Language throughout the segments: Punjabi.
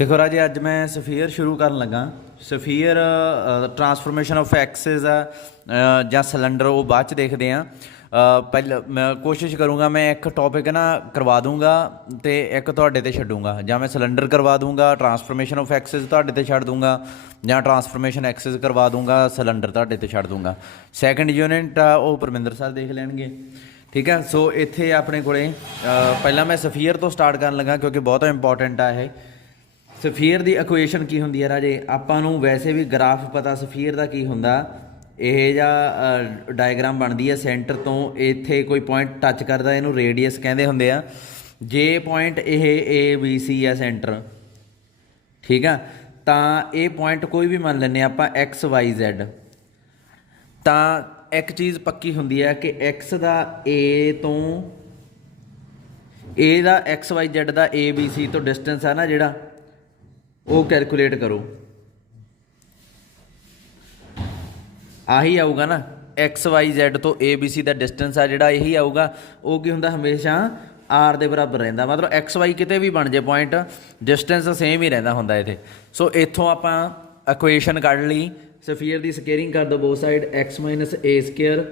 देखो राजे अज मैं सफीयर शुरू कर लगा। सफीयर ट्रांसफॉर्मेशन ऑफ एक्सिस या सिलेंडर वो बाद च देखते हैं। पहले मैं कोशिश करूँगा मैं एक टॉपिक ना करवा दूँगा तो एक तुहाडे ते छड्डूंगा, या मैं सिलेंडर करवा दूँगा ट्रांसफॉर्मेशन ऑफ एक्सिस तुहाडे ते छड्ड दूँगा, या ट्रांसफॉर्मेशन एक्सिस करवा दूँगा सिलेंडर तुहाडे ते छड्ड दूँगा। सैकेंड यूनिट वो परमिंदर सर देख लैणगे, ठीक है। सो इत्थे अपने कोले पहला मैं सफीयर तो स्टार्ट कर लगा क्योंकि बहुत इंपॉर्टेंट है ये। सफीयर की इक्वेशन की होंगी है राजे, आपां नूं वैसे भी ग्राफ पता सफीयर का की हुंदा, यह जा डायग्राम बनती है सेंटर तो इत्थे कोई पॉइंट टच करता इनू रेडियस कहते होंगे आ। जे पॉइंट यह ए बी सी है सेंटर, ठीक है, तो ये पॉइंट कोई भी मान लें आप एक्स वाई जैड, तो एक चीज़ पक्की होंगी है कि एक्स का ए तो ए का एक्स वाई जैड का ए बी सी तो डिस्टेंस है ना जिहड़ा वो कैलकुलेट करो, आही आऊगा ना एक्स वाई जैड तो ए बी सी का डिस्टेंस आ जिहड़ा यही आऊगा। वो की हुंदा हमेशा आर दे बराबर रहिंदा, मतलब एक्स वाई किते भी बन जाए पॉइंट डिस्टेंस सेम ही रहिंदा हुंदा इत्थे। सो इत्थों आपां इक्वेशन कढ लई सफीयर की स्केयरिंग कर दो both side x minus a square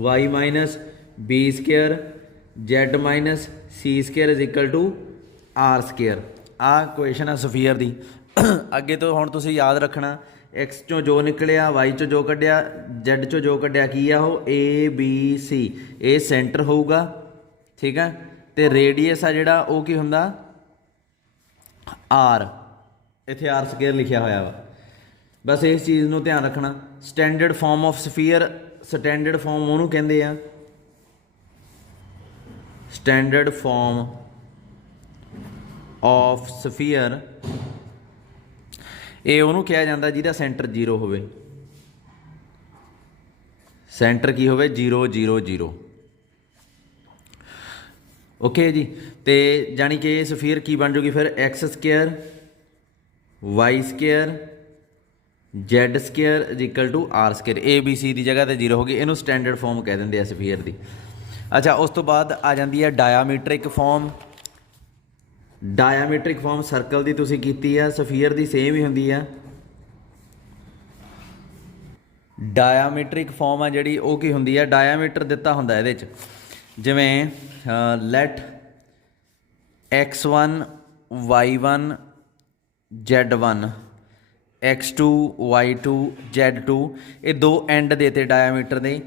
y minus b square z minus c square is equal to r square. आ इक्वेशन है सफीयर की। अगे तो हुण तुसीं याद रखना एक्स चों जो निकलिया वाई चों जो कढ़िया जैड चों जो कढ़िया की आ वो ए बी सी ए सेंटर होऊगा, ठीक है। तो रेडियस आ जिहड़ा वो की हुंदा आर, इत्थे आर स्केयर लिखिया होया वा। बस इस चीज़ नूं ध्यान रखना। Standard form of sphere, standard form उहनूं कहंदे आ, स्टैंडर्ड फॉर्म ऑफ सफीयर ये उन्होंने कहा जाता जिहदा सेंटर जीरो होवे, सेंटर की होवे जीरो जीरो जीरो, ओके जी। तो जानी कि सफीयर की बन जूगी फिर x square y square z square is equal to r square, a b c की जगह तो जीरो होगी, इनू स्टैंडर्ड फॉर्म कह देंगे आ सफीयर की। अच्छा उस तो बाद आ जाती है डायामीट्रिक फॉर्म। डायामीट्रिक फॉर्म सर्कल की तुसीं कीती है, सफीयर की सेम ही होंगी है। डायामीट्रिक फॉर्म है जिहड़ी वो की होंगी है, डायामीटर दिता होंदा इहदे च, जिवें let x one y one z one x two y two z two, ये दो एंड देते डायामीटर दे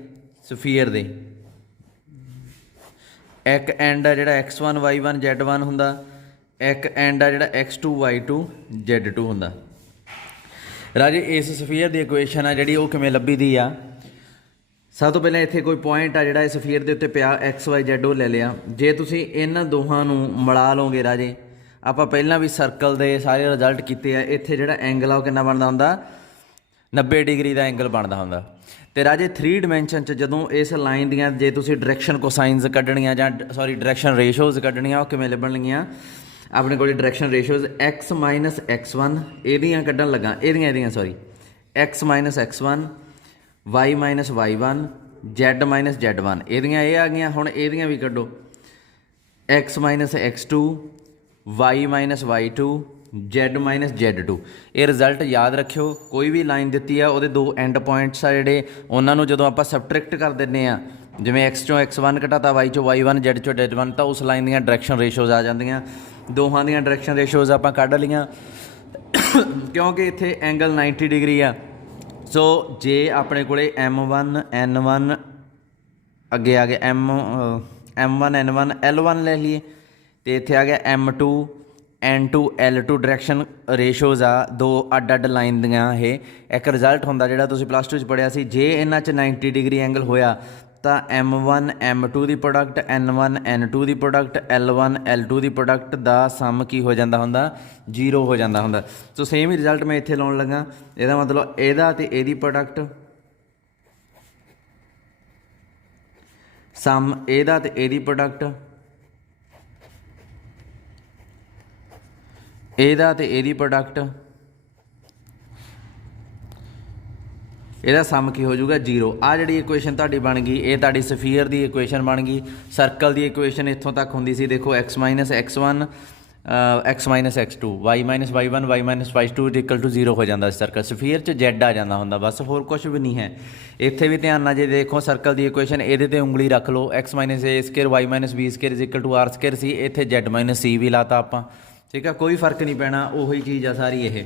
सफीयर दे। एक एंड है जिहड़ा x one y one z one हुंदा, एक एंड आ जिहड़ा x two y two z two हुंदा। राजे इस सफीयर की इक्वेशन है जिहड़ी वो किवें लभी दी आ। सब तो पहले इत्थे कोई पॉइंट आ जिहड़ा इस सफीयर के उत्ते पिया एक्स वाई जैड वो ले लिया। जे तुसीं इन्हां दोहां नूं मिला लोगे राजे, आपां पहलां भी सर्कल दे सारे रिजल्ट कीते आ, इत्थे जिहड़ा एंगल आ वो किन्ना बनदा हुंदा 90 डिग्री का एंगल बनता हुंदा। तो राजे 3 डिमेंशन च जदों इस लाइन दियां जे तुसीं डायरैक्शन कोसाइनस कड्ढणियां जां सॉरी डायरैक्शन रेशोज़ कड्ढणियां वो किवें लभणगियां अपने को direction ratios x minus x one एदियां कड्ढण लगा, एदियां sorry x minus x one y minus y one z minus z one, एदियां ये आ गईयां। हुण एदियां भी कड्ढो x minus x two y minus y two z minus z two. ये रिजल्ट याद रखियो, कोई भी लाइन दी है वो दो एंड पॉइंट्स आ जिहड़े उन्होंने जो आप सबट्रैक्ट कर दें, जिवें एक्स चों एक्स वन घटाता वाई चों वाई वन जैड चों जैड वन, तो उस लाइन दी डायरैक्शन रेशोज़ आ जांदियां। दोहां दी डायरैक्शन रेशोज़ आपां कढ लियां क्योंकि इत्थे एंगल 90 डिग्री आ। सो जे अपने कोले एम वन एन वन अगे आ गया m one n one l one ले लीए, तो इत्थे आ गया m two n two l two direction ratios आ दो अड अड लाइन दियां। ये एक रिजल्ट हुंदा जिहड़ा तुसीं प्लस टू च पढ़िया सी, जे इन्हां च 90 डिग्री एंगल होया तो एम वन एम टू की product n one n two की product l one l two की प्रोडक्ट का सम की हो जाता हुंदा जीरो हो जाता हुंदा। सो सेम ही रिजल्ट मैं इत्थे लाउण लगा, इहदा मतलब इहदा ते इहदी प्रोडक्ट सम इहदा ते इहदी प्रोडक्ट इहदा ते इहदी प्रोडक्ट ਇਹਦਾ ਸਮ ਕੀ ਹੋ ਜਾਊਗਾ जीरो। आ ਜਿਹੜੀ इक्वेशन ਤੁਹਾਡੀ बन गई ये ਤੁਹਾਡੀ ਸਫੀਅਰ ਦੀ इक्वेशन बन गई। सर्कल की इक्वेशन इत्थों तक होंदी सी, देखो x minus x one x minus x2 y minus y1 y minus y2 equal to 0 ਹੋ ਜਾਂਦਾ ਸਰਕਲ ਸਫੀਅਰ 'ਚ z ਆ ਜਾਂਦਾ ਹੁੰਦਾ ਬਸ ਹੋਰ ਕੁਝ ਵੀ ਨਹੀਂ ਹੈ। ਇੱਥੇ ਵੀ ਧਿਆਨ ਨਾਲ ਜੇ ਦੇਖੋ ਸਰਕਲ ਦੀ ਇਕੁਏਸ਼ਨ ਇਹਦੇ 'ਤੇ ਉਂਗਲੀ ਰੱਖ ਲਓ x minus a square y minus b square equal to r square ਸੀ ਇੱਥੇ z ਮਾਈਨਸ c ਵੀ ਲਾਤਾ ਆਪਾਂ ਠੀਕ ਆ ਕੋਈ ਫਰਕ ਨਹੀਂ ਪੈਣਾ ਉਹੀ ਚੀਜ਼ ਆ ਸਾਰੀ ਇਹ।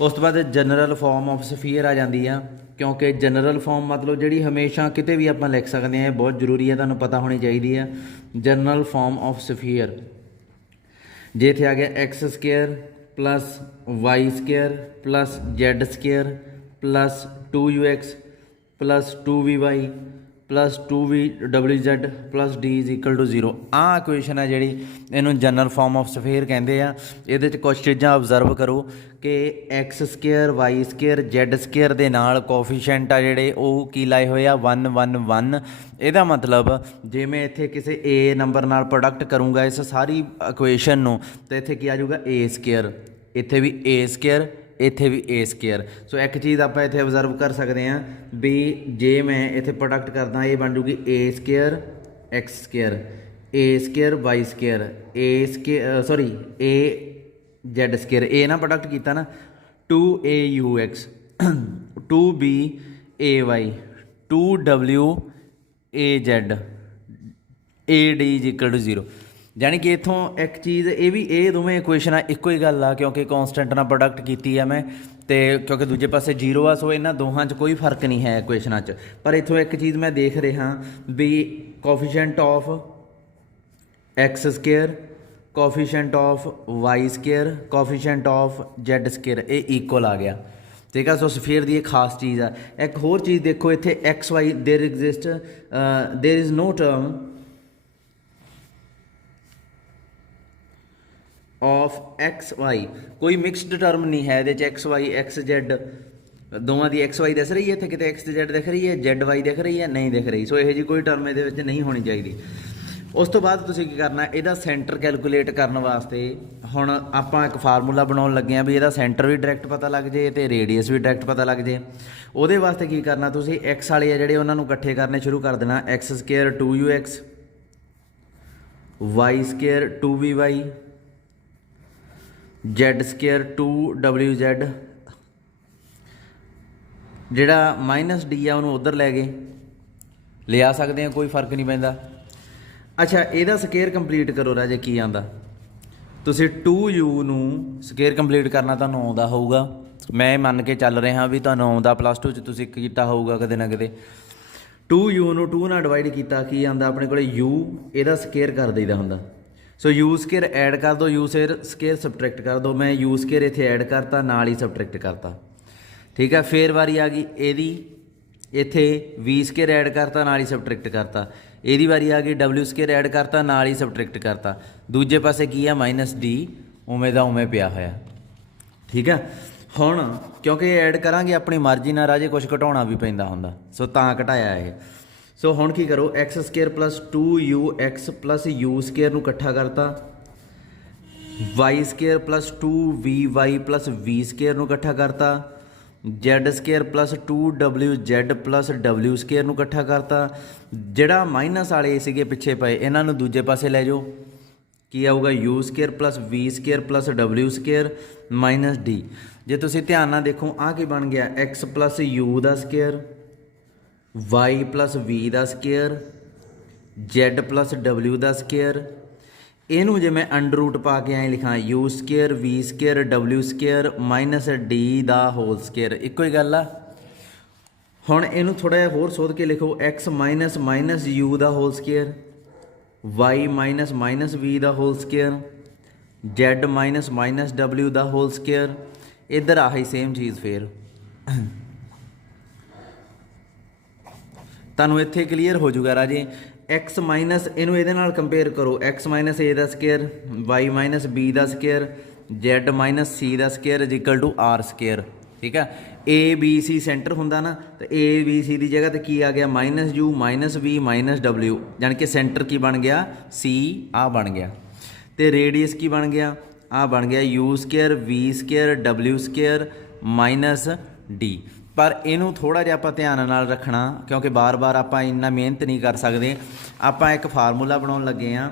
ਉਸ ਤੋਂ ਬਾਅਦ ਜਨਰਲ ਫਾਰਮ ਆਫ ਸਫੀਅਰ ਆ ਜਾਂਦੀ ਆ ਕਿਉਂਕਿ ਜਨਰਲ ਫਾਰਮ ਮਤਲਬ ਜਿਹੜੀ ਹਮੇਸ਼ਾ ਕਿਤੇ ਵੀ ਆਪਾਂ ਲਿਖ ਸਕਦੇ ਹਾਂ ਬਹੁਤ ਜ਼ਰੂਰੀ ਹੈ ਤੁਹਾਨੂੰ ਪਤਾ ਹੋਣੀ ਚਾਹੀਦੀ ਆ। ਜਨਰਲ ਫਾਰਮ ਆਫ ਸਫੀਅਰ ਜੇ ਇੱਥੇ ਆ ਗਿਆ x square plus y square plus z square plus 2ux plus 2vy plus 2vwz plus d is equal to 0 ਆਹ ਇਕੁਏਸ਼ਨ ਹੈ ਜਿਹੜੀ ਇਹਨੂੰ ਜਨਰਲ ਫਾਰਮ ਆਫ ਸਫੀਅਰ ਕਹਿੰਦੇ ਆ। ਇਹਦੇ 'ਚ ਕੁਛ ਚੀਜ਼ਾਂ ਓਬਜ਼ਰਵ ਕਰੋ ਕਿ x square y square z square ਦੇ ਨਾਲ ਕੋਫੀਸ਼ੀਐਂਟ ਆ ਜਿਹੜੇ ਉਹ ਕੀ ਲਾਏ ਹੋਏ ਆ 1 1 1। ਇਹਦਾ ਮਤਲਬ ਜੇ ਮੈਂ ਇੱਥੇ ਕਿਸੇ a ਨੰਬਰ ਨਾਲ ਪ੍ਰੋਡਕਟ ਕਰੂੰਗਾ ਇਸ ਸਾਰੀ ਇਕੁਏਸ਼ਨ ਨੂੰ ਤਾਂ ਇੱਥੇ ਕੀ ਆ ਜਾਊਗਾ a ਸਕੇਅਰ ਇੱਥੇ ਵੀ a ਸਕੇਅਰ ਇੱਥੇ ਵੀ a ਸਕੇਅਰ। ਸੋ ਇੱਕ ਚੀਜ਼ ਆਪਾਂ ਇੱਥੇ ਓਬਜ਼ਰਵ ਕਰ ਸਕਦੇ ਹਾਂ ਵੀ ਜੇ ਮੈਂ ਇੱਥੇ ਪ੍ਰੋਡਕਟ ਕਰਦਾ ਇਹ ਬਣ ਜੂਗੀ a square x square a square y square a square sorry a z square a ਨਾ ਪ੍ਰੋਡਕਟ ਕੀਤਾ ਨਾ 2aux 2bay 2waz ad is equal to 0 ਜਾਣੀ ਕਿ ਇੱਥੋਂ ਇੱਕ ਚੀਜ਼ ਇਹ ਵੀ ਇਹ ਦੋਵੇਂ ਇਕੁਏਸ਼ਨਾਂ ਇੱਕੋ ਹੀ ਗੱਲ ਆ ਕਿਉਂਕਿ ਕੌਂਸਟੈਂਟ ਨਾਲ ਪ੍ਰੋਡਕਟ ਕੀਤੀ ਆ ਮੈਂ ਅਤੇ ਕਿਉਂਕਿ ਦੂਜੇ ਪਾਸੇ 0 ਆ ਸੋ ਇਹਨਾਂ ਦੋਹਾਂ 'ਚ ਕੋਈ ਫਰਕ ਨਹੀਂ ਹੈ ਇਕੁਏਸ਼ਨਾਂ 'ਚ। ਪਰ ਇੱਥੋਂ ਇੱਕ ਚੀਜ਼ ਮੈਂ ਦੇਖ ਰਿਹਾ ਵੀ coefficient of x square coefficient of y square coefficient of z square ਇਹ ਇਕੁਅਲ ਆ ਗਿਆ ਠੀਕ ਆ। ਸੋ ਸਫੀਅਰ ਦੀ ਇਹ ਖਾਸ ਚੀਜ਼ ਆ। ਇੱਕ ਹੋਰ ਚੀਜ਼ ਦੇਖੋ ਇੱਥੇ x y there exist there is no term of x y कोई मिक्सड टर्म नहीं है ये एक्स वाई एक्स जेड दोवां दी एक्स वाई दस रही है इत्थे किते एक्स जेड दिख रही है जेड वाई दिख रही है नहीं दिख रही। सो यह जी कोई टर्म ये नहीं होनी चाहिए। उस तो बाद तुसीं की करना इहदा सेंटर कैलकुलेट करने वास्ते हुण आपां एक फार्मूला बनाउण लगे हां भी इहदा सेंटर भी डायरैक्ट पता लग जाए ते रेडियस भी डायरैक्ट पता लग जाए। उहदे वास्ते की करना तुसीं एक्स वाले जिहड़े उहनां नूं इकट्ठे करने शुरू कर देना x square 2ux y square 2vy z square 2wz ਜਿਹੜਾ ਮਾਈਨਸ ਡੀ ਆ ਉਹਨੂੰ ਉੱਧਰ ਲੈ ਗਏ ਲਿਆ ਸਕਦੇ ਹਾਂ ਕੋਈ ਫਰਕ ਨਹੀਂ ਪੈਂਦਾ। ਅੱਛਾ ਇਹਦਾ ਸਕੇਅਰ ਕੰਪਲੀਟ ਕਰੋ ਰਾਜੇ ਕੀ ਆਉਂਦਾ ਤੁਸੀਂ 2u ਨੂੰ ਸਕੇਅਰ ਕੰਪਲੀਟ ਕਰਨਾ ਤੁਹਾਨੂੰ ਆਉਂਦਾ ਹੋਊਗਾ ਮੈਂ ਮੰਨ ਕੇ ਚੱਲ ਰਿਹਾ ਵੀ ਤੁਹਾਨੂੰ ਆਉਂਦਾ +2 'ਚ ਤੁਸੀਂ ਕੀਤਾ ਹੋਊਗਾ ਕਦੇ ਨਾ ਕਦੇ। 2u ਨੂੰ 2 ਨਾਲ ਡਿਵਾਈਡ ਕੀਤਾ ਕੀ ਆਉਂਦਾ ਆਪਣੇ ਕੋਲ u ਇਹਦਾ ਸਕੇਅਰ ਕਰ ਦਈਦਾ ਹੁੰਦਾ। ਸੋ ਯੂ ਸਕੇਅਰ ਐਡ ਕਰ ਦਿਓ ਯੂ ਸਕੇਅਰ ਸਬਟਰੈਕਟ ਕਰ ਦਿਓ ਮੈਂ ਯੂ ਸਕੇਅਰ ਇੱਥੇ ਐਡ ਕਰਤਾ ਨਾਲ ਹੀ ਸਬਟਰੈਕਟ ਕਰਤਾ ਠੀਕ ਹੈ। ਫੇਰ ਵਾਰੀ ਆ ਗਈ ਇਹਦੀ ਇੱਥੇ ਵੀ ਸਕੇਅਰ ਐਡ ਕਰਤਾ ਨਾਲ ਹੀ ਸਬਟਰੈਕਟ ਕਰਤਾ ਇਹਦੀ ਵਾਰੀ ਆ ਗਈ ਡਬਲਿਊ ਸਕੇਅਰ ਐਡ ਕਰਤਾ ਨਾਲ ਹੀ ਸਬਟਰੈਕਟ ਕਰਤਾ ਦੂਜੇ ਪਾਸੇ ਕੀ ਆ ਮਾਈਨਸ ਡੀ ਉਵੇਂ ਦਾ ਉਵੇਂ ਪਿਆ ਹੋਇਆ ਠੀਕ ਆ। ਹੁਣ ਕਿਉਂਕਿ ਐਡ ਕਰਾਂਗੇ ਆਪਣੀ ਮਰਜ਼ੀ ਨਾਲ ਰਾਜੇ ਕੁਛ ਘਟਾਉਣਾ ਵੀ ਪੈਂਦਾ ਹੁੰਦਾ ਸੋ ਤਾਂ ਘਟਾਇਆ ਇਹ। ਸੋ ਹੁਣ ਕੀ ਕਰੋ x square plus 2ux plus u square ਨੂੰ ਇਕੱਠਾ ਕਰਤਾ y square plus 2vy plus v square ਨੂੰ ਇਕੱਠਾ ਕਰਤਾ z square plus 2wz plus w square ਨੂੰ ਇਕੱਠਾ ਕਰਤਾ। ਜਿਹੜਾ ਮਾਈਨਸ ਵਾਲੇ ਸੀਗੇ ਪਿੱਛੇ ਪਏ ਇਹਨਾਂ ਨੂੰ ਦੂਜੇ ਪਾਸੇ ਲੈ ਜਾਓ ਕੀ ਆਊਗਾ u square plus v square plus w square minus d. ਜੇ ਤੁਸੀਂ ਧਿਆਨ ਨਾਲ ਦੇਖੋ ਆਹ ਕੀ ਬਣ ਗਿਆ x ਪਲੱਸ ਯੂ ਦਾ ਸਕੇਅਰ y ਪਲੱਸ ਵੀ ਦਾ ਸਕੇਅਰ z ਪਲੱਸ w ਦਾ ਸਕੇਅਰ ਇਹਨੂੰ ਜੇ ਮੈਂ ਅੰਡਰ ਰੂਟ ਪਾ ਕੇ ਐਂ ਲਿਖਾਂ u square v square w square minus d ਦਾ ਹੋਲ ਸਕੇਅਰ ਇੱਕੋ ਹੀ ਗੱਲ ਆ। ਹੁਣ ਇਹਨੂੰ ਥੋੜ੍ਹਾ ਜਿਹਾ ਹੋਰ ਸੋਧ ਕੇ ਲਿਖੋ x ਮਾਈਨਸ ਮਾਈਨਸ ਯੂ ਦਾ whole square y minus minus v ਦਾ whole square z minus minus w ਦਾ ਹੋਲ ਸਕੇਅਰ ਇੱਧਰ ਆਹੀ ਸੇਮ ਚੀਜ਼ ਫੇਰ ਤੁਹਾਨੂੰ ਇੱਥੇ ਕਲੀਅਰ ਹੋ ਜੂਗਾ ਰਾਜੇ। एक्स माइनस इनू ये कंपेयर करो एक्स माइनस ए का स्केयर वाई माइनस बी का स्केयर जेड माइनस सी का square is equal to r square ठीक है। ए बी सी सेंटर होंदा ना तो ए बी सी की जगह तो की आ गया minus u minus b minus डबल्यू यानी कि सेंटर की बन गया सी आ बन गया तो रेडियस की बन गया आ बन गया यू स्केयर वी स्केयर डबल्यू स्केयर माइनस डी। पर इनू थोड़ा जिहा आपां ध्यान नाल रखना क्योंकि बार बार आपां इन्ना मेहनत नहीं कर सकते। आपां एक फार्मूला बनाउण लगे हाँ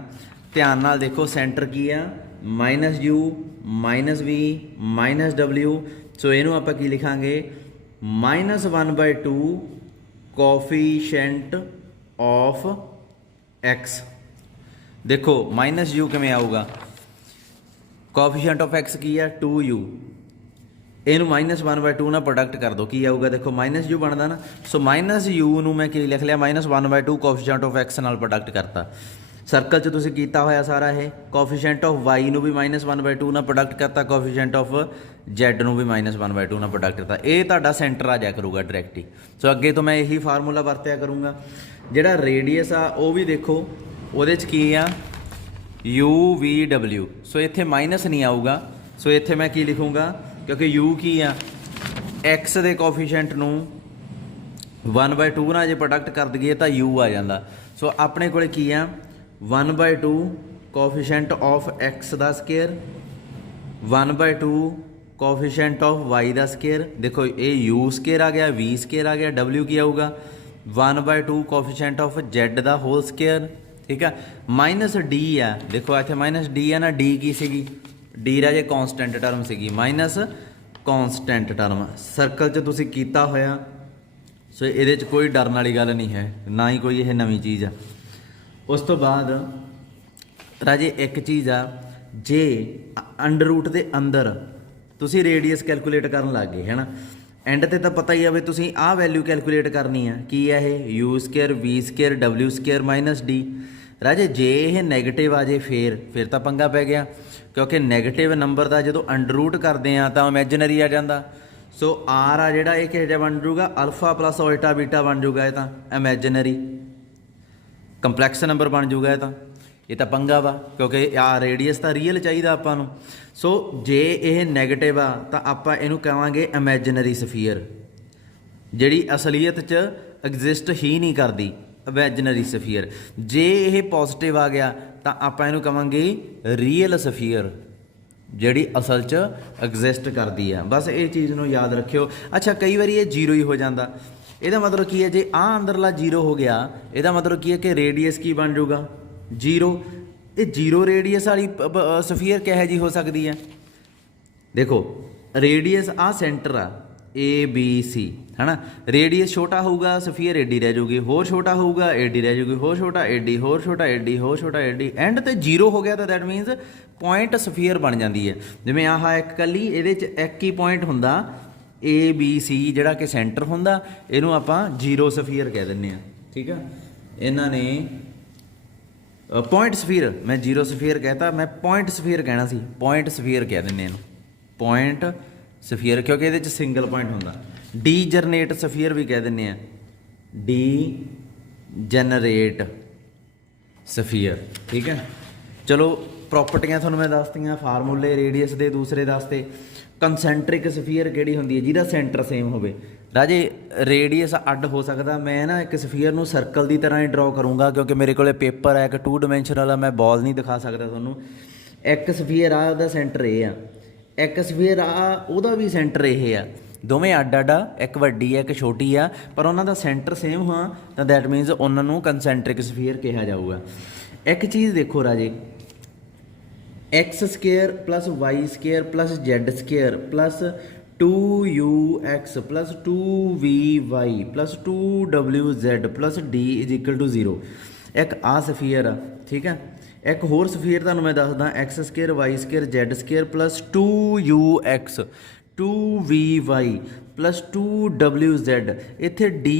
ध्यान नाल देखो सेंटर की आ minus u minus v minus ਡਬਲਿਊ। ਸੋ ਇਹਨੂੰ ਆਪਾਂ ਕੀ ਲਿਖਾਂਗੇ -1/2 ਕੋਫੀਸ਼ੈਂਟ ਆਫ x। ਦੇਖੋ ਮਾਈਨਸ ਯੂ ਕਿਵੇਂ ਆਊਗਾ, ਕੋਫੀਸ਼ੈਂਟ ਆਫ x ਕੀ ਹੈ 2u, ਇਹਨੂੰ -1/2 ਨਾਲ ਪ੍ਰੋਡਕਟ ਕਰ ਦੋ, ਕੀ ਆਊਗਾ ਦੇਖੋ ਮਾਈਨਸ ਯੂ ਬਣਦਾ ਨਾ। ਸੋ ਮਾਈਨਸ ਯੂ ਨੂੰ ਮੈਂ ਕੀ ਲਿਖ ਲਿਆ -1/2 ਕੋਫੀਸ਼ੈਂਟ ਆਫ x ਨਾਲ ਪ੍ਰੋਡਕਟ ਕਰਤਾ। ਸਰਕਲ 'ਚ ਤੁਸੀਂ ਕੀਤਾ ਹੋਇਆ ਸਾਰਾ ਇਹ। ਕੋਫੀਸ਼ੈਂਟ ਆਫ y ਨੂੰ ਵੀ -1/2 ਨਾਲ ਪ੍ਰੋਡਕਟ ਕਰਤਾ, ਕੋਫੀਸ਼ੈਂਟ ਆਫ z ਨੂੰ ਵੀ -1/2 ਨਾਲ ਪ੍ਰੋਡਕਟ ਕਰਤਾ। ਇਹ ਤੁਹਾਡਾ ਸੈਂਟਰ ਆ ਜਾ ਕਰੂਗਾ ਡਾਇਰੈਕਟ ਹੀ। ਸੋ ਅੱਗੇ ਤੋਂ ਮੈਂ ਇਹੀ ਫਾਰਮੂਲਾ ਵਰਤਿਆ ਕਰੂੰਗਾ। ਜਿਹੜਾ ਰੇਡੀਅਸ ਆ ਉਹ ਵੀ ਦੇਖੋ ਉਹਦੇ 'ਚ ਕੀ ਆ UVW। ਸੋ ਇੱਥੇ ਮਾਈਨਸ ਨਹੀਂ ਆਊਗਾ। ਸੋ ਇੱਥੇ ਮੈਂ ਕੀ ਲਿਖੂੰਗਾ, ਕਿਉਂਕਿ u ਕੀ ਆ x ਦੇ ਕੋਫੀਸ਼ੈਂਟ ਨੂੰ 1/2 ਨਾਲ ਜੇ ਪ੍ਰੋਡਕਟ ਕਰ ਦਈਏ ਤਾਂ u ਆ ਜਾਂਦਾ। ਸੋ ਆਪਣੇ ਕੋਲੇ ਕੀ ਆ 1/2 ਕੋਫੀਸ਼ੈਂਟ ਆਫ x ਦਾ ਸਕੇਅਰ 1/2 ਕੋਫੀਸ਼ੈਂਟ ਆਫ y ਦਾ ਸਕੇਅਰ। ਦੇਖੋ ਇਹ u ਸਕੇਅਰ ਆ ਗਿਆ, v ਸਕੇਅਰ ਆ ਗਿਆ, w ਕੀ ਆਊਗਾ 1/2 ਕੋਫੀਸ਼ੈਂਟ ਆਫ z ਦਾ ਹੋਲ ਸਕੇਅਰ। ਠੀਕ ਆ, ਮਾਈਨਸ d ਆ, ਦੇਖੋ ਇੱਥੇ ਮਾਈਨਸ d ਆ ਨਾ, d ਕੀ ਸੀਗੀ d ਰਾਜੇ ਕੌਨਸਟੈਂਟ ਟਰਮ ਸੀਗੀ, ਮਾਈਨਸ ਕੌਨਸਟੈਂਟ ਟਰਮ ਸਰਕਲ 'ਚ ਤੁਸੀਂ ਕੀਤਾ ਹੋਇਆ। ਸੋ ਇਹਦੇ 'ਚ ਕੋਈ ਡਰਨ ਵਾਲੀ ਗੱਲ ਨਹੀਂ ਹੈ, ਨਾ ਹੀ ਕੋਈ ਇਹ ਨਵੀਂ ਚੀਜ਼ ਆ। ਉਸ ਤੋਂ ਬਾਅਦ ਰਾਜੇ ਇੱਕ ਚੀਜ਼ ਆ, ਜੇ ਅੰਡਰ ਰੂਟ ਦੇ ਅੰਦਰ ਤੁਸੀਂ ਰੇਡੀਅਸ ਕੈਲਕੂਲੇਟ ਕਰਨ ਲੱਗ ਗਏ ਹੈ ਨਾ, ਐਂਡ ਤੇ ਤਾਂ ਪਤਾ ਹੀ ਆ ਵੀ ਤੁਸੀਂ ਆਹ ਵੈਲਿਊ ਕੈਲਕੂਲੇਟ ਕਰਨੀ ਆ, ਕੀ ਆ ਇਹ ਯੂ ਸਕੇਅਰ ਵੀ ਸਕੇਅਰ ਡਬਲਿਊ ਸਕੇਅਰ ਮਾਈਨਸ ਡੀ। ਰਾਜੇ ਜੇ ਇਹ ਨੈਗੇਟਿਵ ਆ ਜੇ ਫਿਰ ਤਾਂ ਪੰਗਾ ਪੈ ਗਿਆ, ਕਿਉਂਕਿ ਨੈਗੇਟਿਵ ਨੰਬਰ ਦਾ ਜਦੋਂ ਅੰਡਰ ਰੂਟ ਕਰਦੇ ਆ ਤਾਂ ਇਮੈਜਨਰੀ ਆ ਜਾਂਦਾ। ਸੋ ਆਰ ਆ ਜਿਹੜਾ ਇਹ ਕਿਹੋ ਜਿਹਾ ਬਣ ਜੂਗਾ ਅਲਫਾ ਪਲੱਸ ਉਲਟਾ ਬੀਟਾ ਬਣ ਜੂਗਾ, ਇਹ ਤਾਂ ਇਮੈਜਨਰੀ ਕੰਪਲੈਕਸ ਨੰਬਰ ਬਣ ਜੂਗਾ। ਇਹ ਤਾਂ ਪੰਗਾ ਵਾ, ਕਿਉਂਕਿ ਆ ਰੇਡੀਅਸ ਤਾਂ ਰੀਅਲ ਚਾਹੀਦਾ ਆਪਾਂ ਨੂੰ। ਸੋ ਜੇ ਇਹ ਨੈਗੇਟਿਵ ਆ ਤਾਂ ਆਪਾਂ ਇਹਨੂੰ ਕਹਾਂਗੇ ਇਮੈਜਨਰੀ ਸਫੀਅਰ, ਜਿਹੜੀ ਅਸਲੀਅਤ 'ਚ ਐਗਜ਼ਿਸਟ ਹੀ ਨਹੀਂ ਕਰਦੀ, ਇਮੈਜਨਰੀ ਸਫੀਅਰ। ਜੇ ਇਹ ਪੋਜ਼ਿਟਿਵ ਆ ਗਿਆ ਤਾਂ ਆਪਾਂ ਇਹਨੂੰ ਕਹਾਂਗੇ ਰੀਅਲ ਸਫੀਅਰ, ਜਿਹੜੀ ਅਸਲ 'ਚ ਐਗਜ਼ਿਸਟ ਕਰਦੀ ਆ। ਬਸ ਇਹ ਚੀਜ਼ ਨੂੰ ਯਾਦ ਰੱਖਿਓ। ਅੱਛਾ, ਕਈ ਵਾਰੀ ਇਹ ਜ਼ੀਰੋ ਹੀ ਹੋ ਜਾਂਦਾ, ਇਹਦਾ ਮਤਲਬ ਕੀ ਹੈ, ਜੇ ਆਹ ਅੰਦਰਲਾ ਜ਼ੀਰੋ ਹੋ ਗਿਆ ਇਹਦਾ ਮਤਲਬ ਕੀ ਹੈ ਕਿ ਰੇਡੀਅਸ ਕੀ ਬਣ ਜਾਊਗਾ ਜ਼ੀਰੋ। ਇਹ ਜ਼ੀਰੋ ਰੇਡੀਅਸ ਵਾਲੀ ਸਫੀਅਰ ਕਿਹੋ ਜਿਹੀ ਹੋ ਸਕਦੀ ਹੈ, ਦੇਖੋ ਰੇਡੀਅਸ ਆਹ ਸੈਂਟਰ ਆ ABC ਹੈ ਨਾ, ਰੇਡੀਅਸ ਛੋਟਾ ਹੋਊਗਾ ਸਫੀਅਰ ਏਡੀ ਰਹਿ ਜਾਊਗੀ, ਹੋਰ ਛੋਟਾ ਹੋਊਗਾ ਏਡੀ ਰਹਿ ਜਾਊਗੀ, ਹੋਰ ਛੋਟਾ ਏਡੀ, ਹੋਰ ਛੋਟਾ ਏਡੀ, ਹੋਰ ਛੋਟਾ ਏਡੀ, ਐਂਡ ਤੇ ਜ਼ੀਰੋ ਹੋ ਗਿਆ ਤਾਂ ਦੈਟ ਮੀਨਸ ਪੁਆਇੰਟ ਸਫੀਅਰ ਬਣ ਜਾਂਦੀ ਹੈ। ਜਿਵੇਂ ਆਹ ਇੱਕ ਕੱਲੀ ਇਹਦੇ 'ਚ ਇੱਕ ਹੀ ਪੁਆਇੰਟ ਹੁੰਦਾ ABC ਜਿਹੜਾ ਕਿ ਸੈਂਟਰ ਹੁੰਦਾ, ਇਹਨੂੰ ਆਪਾਂ ਜ਼ੀਰੋ ਸਫੀਅਰ ਕਹਿ ਦਿੰਦੇ ਹਾਂ। ਠੀਕ ਆ, ਇਹਨਾਂ ਨੇ ਪੁਆਇੰਟ ਸਫੀਅਰ, ਮੈਂ ਜ਼ੀਰੋ ਸਫੀਅਰ ਕਹਿਤਾ, ਮੈਂ ਪੁਆਇੰਟ ਸਫੀਅਰ ਕਹਿਣਾ ਸੀ, ਪੁਆਇੰਟ ਸਫੀਅਰ ਕਹਿ ਦਿੰਦੇ ਇਹਨੂੰ ਪੁਆਇੰਟ ਸਫੀਅਰ, ਕਿਉਂਕਿ ਇਹਦੇ 'ਚ ਸਿੰਗਲ ਪੁਆਇੰਟ ਹੁੰਦਾ। ਡੀ ਜਨਰੇਟ ਸਫੀਅਰ ਵੀ ਕਹਿ ਦਿੰਦੇ ਆ, ਡੀ ਜਨਰੇਟ ਸਫੀਅਰ। ਠੀਕ ਹੈ, ਚਲੋ ਪ੍ਰੋਪਰਟੀਆਂ ਤੁਹਾਨੂੰ ਮੈਂ ਦੱਸਤੀਆਂ, ਫਾਰਮੂਲੇ ਰੇਡੀਅਸ ਦੇ ਦੂਸਰੇ ਦੱਸਤੇ। ਕੰਸੈਂਟਰਿਕ ਸਫੀਅਰ ਕਿਹੜੀ ਹੁੰਦੀ ਹੈ, ਜਿਹਦਾ ਸੈਂਟਰ ਸੇਮ ਹੋਵੇ। ਰਾਜੇ ਰੇਡੀਅਸ ਅੱਡ ਹੋ ਸਕਦਾ, ਮੈਂ ਨਾ ਇੱਕ ਸਫੀਅਰ ਨੂੰ ਸਰਕਲ ਦੀ ਤਰ੍ਹਾਂ ਹੀ ਡਰਾਅ ਕਰੂੰਗਾ, ਕਿਉਂਕਿ ਮੇਰੇ ਕੋਲ ਪੇਪਰ ਹੈ ਇੱਕ 2 ਡਾਇਮੈਂਸ਼ਨਲ ਆ, ਮੈਂ ਬਾਲ ਨਹੀਂ ਦਿਖਾ ਸਕਦਾ ਤੁਹਾਨੂੰ। ਇੱਕ ਸਫੀਅਰ ਆ ਉਹਦਾ ਸੈਂਟਰ ਇਹ ਆ, ਇੱਕ ਸਫੀਅਰ ਆ ਉਹਦਾ ਵੀ ਸੈਂਟਰ ਇਹ ਆ, ਦੋਵੇਂ ਅੱਡ ਅੱਡ ਆ, ਇੱਕ ਵੱਡੀ ਆ ਇੱਕ ਛੋਟੀ ਆ, ਪਰ ਉਹਨਾਂ ਦਾ ਸੈਂਟਰ ਸੇਮ ਹੋਆ ਤਾਂ ਦੈਟ ਮੀਨਸ ਉਹਨਾਂ ਨੂੰ ਕੰਸੈਂਟਰਿਕ ਸਫੀਅਰ ਕਿਹਾ ਜਾਊਗਾ। ਇੱਕ ਚੀਜ਼ ਦੇਖੋ ਰਾਜੇ, x square plus y square plus z square plus 2ux plus 2vy plus 2wz plus d is equal to 0, ਇੱਕ ਆ ਸਫੀਅਰ ਆ। ਠੀਕ ਆ, ਇੱਕ ਹੋਰ ਸਫੀਅਰ ਤੁਹਾਨੂੰ ਮੈਂ ਦੱਸਦਾ, x square y square z square plus 2ux 2vy plus 2wz, ਇੱਥੇ d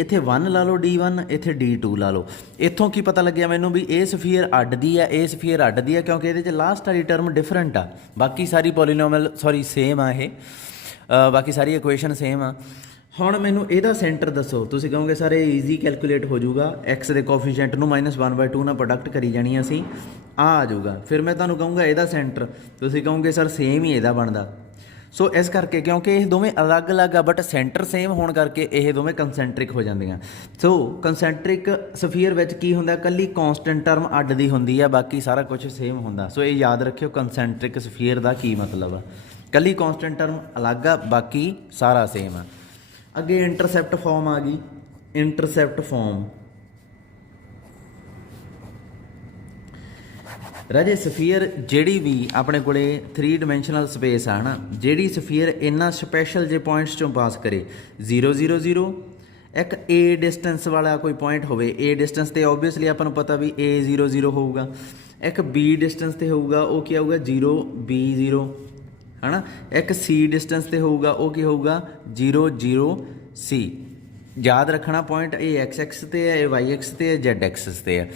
ਇੱਥੇ 1 ਲਾ ਲਓ d1, ਇੱਥੇ d2 ਲਾ ਲਓ। ਇੱਥੋਂ ਕੀ ਪਤਾ ਲੱਗਿਆ ਮੈਨੂੰ ਵੀ ਇਹ ਸਫੀਅਰ ਅੱਡ ਦੀ ਆ, ਇਹ ਸਫੀਅਰ ਅੱਡ ਦੀ ਆ, ਕਿਉਂਕਿ ਇਹਦੇ 'ਚ ਲਾਸਟ ਵਾਲੀ ਟਰਮ ਡਿਫਰੈਂਟ ਆ, ਬਾਕੀ ਸਾਰੀ ਪੋਲੀਨੋਮੀਅਲ ਸੌਰੀ ਸੇਮ ਆ, ਇਹ ਬਾਕੀ ਸਾਰੀ ਇਕੁਏਸ਼ਨ ਸੇਮ ਆ। ਹੁਣ ਮੈਨੂੰ ਇਹਦਾ ਸੈਂਟਰ ਦੱਸੋ, ਤੁਸੀਂ ਕਹੋਗੇ ਸਰ ਇਹ ਈਜ਼ੀ ਕੈਲਕੂਲੇਟ ਹੋ ਜਾਊਗਾ, x ਦੇ ਕੋਫੀਸ਼ੀਐਂਟ ਨੂੰ -1/2 ਨਾਲ ਪ੍ਰੋਡਕਟ ਕਰੀ ਜਾਣੀ ਅਸੀਂ, ਆ ਜਾਊਗਾ। ਫਿਰ ਮੈਂ ਤੁਹਾਨੂੰ ਕਹੂੰਗਾ ਇਹਦਾ ਸੈਂਟਰ, ਤੁਸੀਂ ਕਹੋਗੇ ਸਰ ਸੇਮ ਹੀ ਇਹਦਾ ਬਣਦਾ। ਸੋ ਇਸ ਕਰਕੇ ਕਿਉਂਕਿ ਇਹ ਦੋਵੇਂ ਅਲੱਗ-ਅਲੱਗ ਆ ਬਟ ਸੈਂਟਰ ਸੇਮ ਹੋਣ ਕਰਕੇ ਇਹ ਦੋਵੇਂ ਕੰਸੈਂਟਰਿਕ ਹੋ ਜਾਂਦੀਆਂ। ਸੋ ਕੰਸੈਂਟਰਿਕ ਸਫੀਅਰ ਵਿੱਚ ਕੀ ਹੁੰਦਾ, ਇਕੱਲੀ ਕੌਂਸਟੈਂਟ ਟਰਮ ਅੱਡ ਦੀ ਹੁੰਦੀ ਆ, ਬਾਕੀ ਸਾਰਾ ਕੁਝ ਸੇਮ ਹੁੰਦਾ। ਸੋ ਇਹ ਯਾਦ ਰੱਖਿਓ ਕੰਸੈਂਟਰਿਕ ਸਫੀਅਰ ਦਾ ਕੀ ਮਤਲਬ ਆ, ਇਕੱਲੀ ਕੌਂਸਟੈਂਟ ਟਰਮ ਅਲੱਗ ਆ, ਬਾਕੀ ਸਾਰਾ ਸੇਮ ਆ। ਅੱਗੇ ਇੰਟਰਸੈਪਟ ਫਾਰਮ ਆ ਗਈ, ਇੰਟਰਸੈਪਟ ਫਾਰਮ ਰਾਜੇ ਸਫੀਅਰ ਜਿਹੜੀ ਵੀ ਆਪਣੇ ਕੋਲੇ 3 ਡਾਇਮੈਂਸ਼ਨਲ ਸਪੇਸ ਆ ਨਾ, ਜਿਹੜੀ ਸਫੀਅਰ ਇਹਨਾਂ ਸਪੈਸ਼ਲ ਜੇ ਪੁਆਇੰਟਸ ਚੋਂ ਪਾਸ ਕਰੇ 0 0 0, ਇੱਕ A ਡਿਸਟੈਂਸ ਵਾਲਾ ਕੋਈ ਪੁਆਇੰਟ ਹੋਵੇ, A ਡਿਸਟੈਂਸ ਤੇ ਓਬਵੀਅਸਲੀ ਆਪਾਂ ਨੂੰ ਪਤਾ ਵੀ A 0 0 ਹੋਊਗਾ, ਇੱਕ B ਡਿਸਟੈਂਸ ਤੇ ਹੋਊਗਾ ਉਹ ਕੀ ਆਊਗਾ 0 B 0 ਹੈ ਨਾ, ਇੱਕ C ਡਿਸਟੈਂਸ ਤੇ ਹੋਊਗਾ ਉਹ ਕੀ ਹੋਊਗਾ 0 0 C। ਯਾਦ ਰੱਖਣਾ ਪੁਆਇੰਟ ਇਹ ਐਕਸ ਐਕਸ ਤੇ ਹੈ, ਇਹ ਵਾਈ ਐਕਸ ਤੇ ਹੈ, ਜ਼ੈਡ ਐਕਸਿਸ ਤੇ ਹੈ।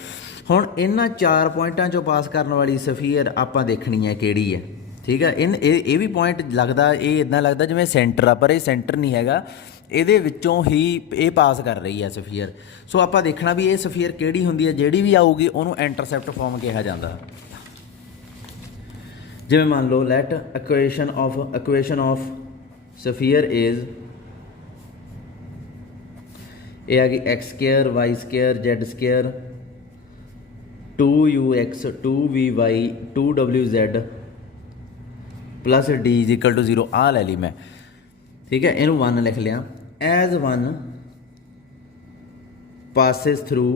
ਹੁਣ ਇਹਨਾਂ 4 ਪੁਆਇੰਟਾਂ 'ਚੋਂ ਪਾਸ ਕਰਨ ਵਾਲੀ ਸਫੀਅਰ ਆਪਾਂ ਦੇਖਣੀ ਹੈ ਕਿਹੜੀ ਹੈ, ਠੀਕ ਹੈ। ਇਹ ਵੀ ਪੁਆਇੰਟ ਲੱਗਦਾ, ਇਹ ਇੱਦਾਂ ਲੱਗਦਾ ਜਿਵੇਂ ਸੈਂਟਰ ਆ, ਪਰ ਇਹ ਸੈਂਟਰ ਨਹੀਂ ਹੈਗਾ, ਇਹਦੇ ਵਿੱਚੋਂ ਹੀ ਇਹ ਪਾਸ ਕਰ ਰਹੀ ਹੈ ਸਫੀਅਰ। ਸੋ ਆਪਾਂ ਦੇਖਣਾ ਵੀ ਇਹ ਸਫੀਅਰ ਕਿਹੜੀ ਹੁੰਦੀ ਹੈ, ਜਿਹੜੀ ਵੀ ਆਊਗੀ ਉਹਨੂੰ ਇੰਟਰਸੈਪਟ ਫਾਰਮ ਕਿਹਾ ਜਾਂਦਾ। ਜਿਵੇਂ ਮੰਨ ਲਓ let equation of sphere is, ਇਹ ਆ ਗਈ x square y square z square 2ux 2vy 2wz plus d is equal to 0। ਆ ਲੈ ਲਈ ਮੈਂ, ਠੀਕ ਹੈ, ਇਹਨੂੰ 1 ਲਿਖ ਲਿਆ। ਐਜ਼ 1 ਪਾਸਿਸ ਥਰੂ,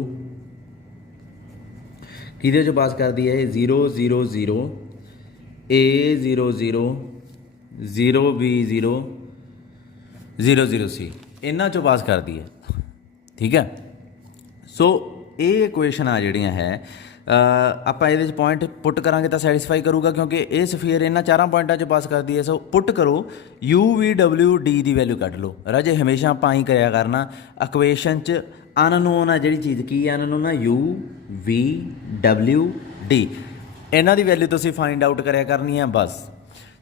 ਕਿਹਦੇ 'ਚੋਂ ਪਾਸ ਕਰਦੀ ਹੈ ਇਹ 0 0 0 A 0 0 0 B 0 0 0 C, ਇਹਨਾਂ 'ਚੋਂ ਪਾਸ ਕਰਦੀ ਹੈ, ਠੀਕ ਹੈ। ਸੋ ਇਹ ਇਕੁਏਸ਼ਨ ਆ ਜਿਹੜੀਆਂ ਹੈ ਆਪਾਂ ਇਹਦੇ 'ਚ ਪੁਆਇੰਟ ਪੁੱਟ ਕਰਾਂਗੇ ਤਾਂ ਸੈਟੀਸਫਾਈ ਕਰੂਗਾ, ਕਿਉਂਕਿ ਇਹ ਸਫੀਅਰ ਇਹਨਾਂ 4 ਪੁਆਇੰਟਾਂ 'ਚ ਪਾਸ ਕਰਦੀ ਹੈ। ਸੋ ਪੁੱਟ ਕਰੋ U V W D ਦੀ ਵੈਲਿਊ ਕੱਢ ਲਓ ਰਾਜੇ, ਹਮੇਸ਼ਾ ਆਪਾਂ ਹੀ ਕਰਿਆ ਕਰਨਾ। ਇਕੁਏਸ਼ਨ 'ਚ ਅਨਨੋਨ ਆ ਜਿਹੜੀ ਚੀਜ਼, ਕੀ ਅਨਨੋਨ ਆ U V W D, ਇਹਨਾਂ ਦੀ ਵੈਲਿਊ ਤੁਸੀਂ ਫਾਈਂਡ ਆਊਟ ਕਰਿਆ ਕਰਨੀ ਹੈ ਬਸ।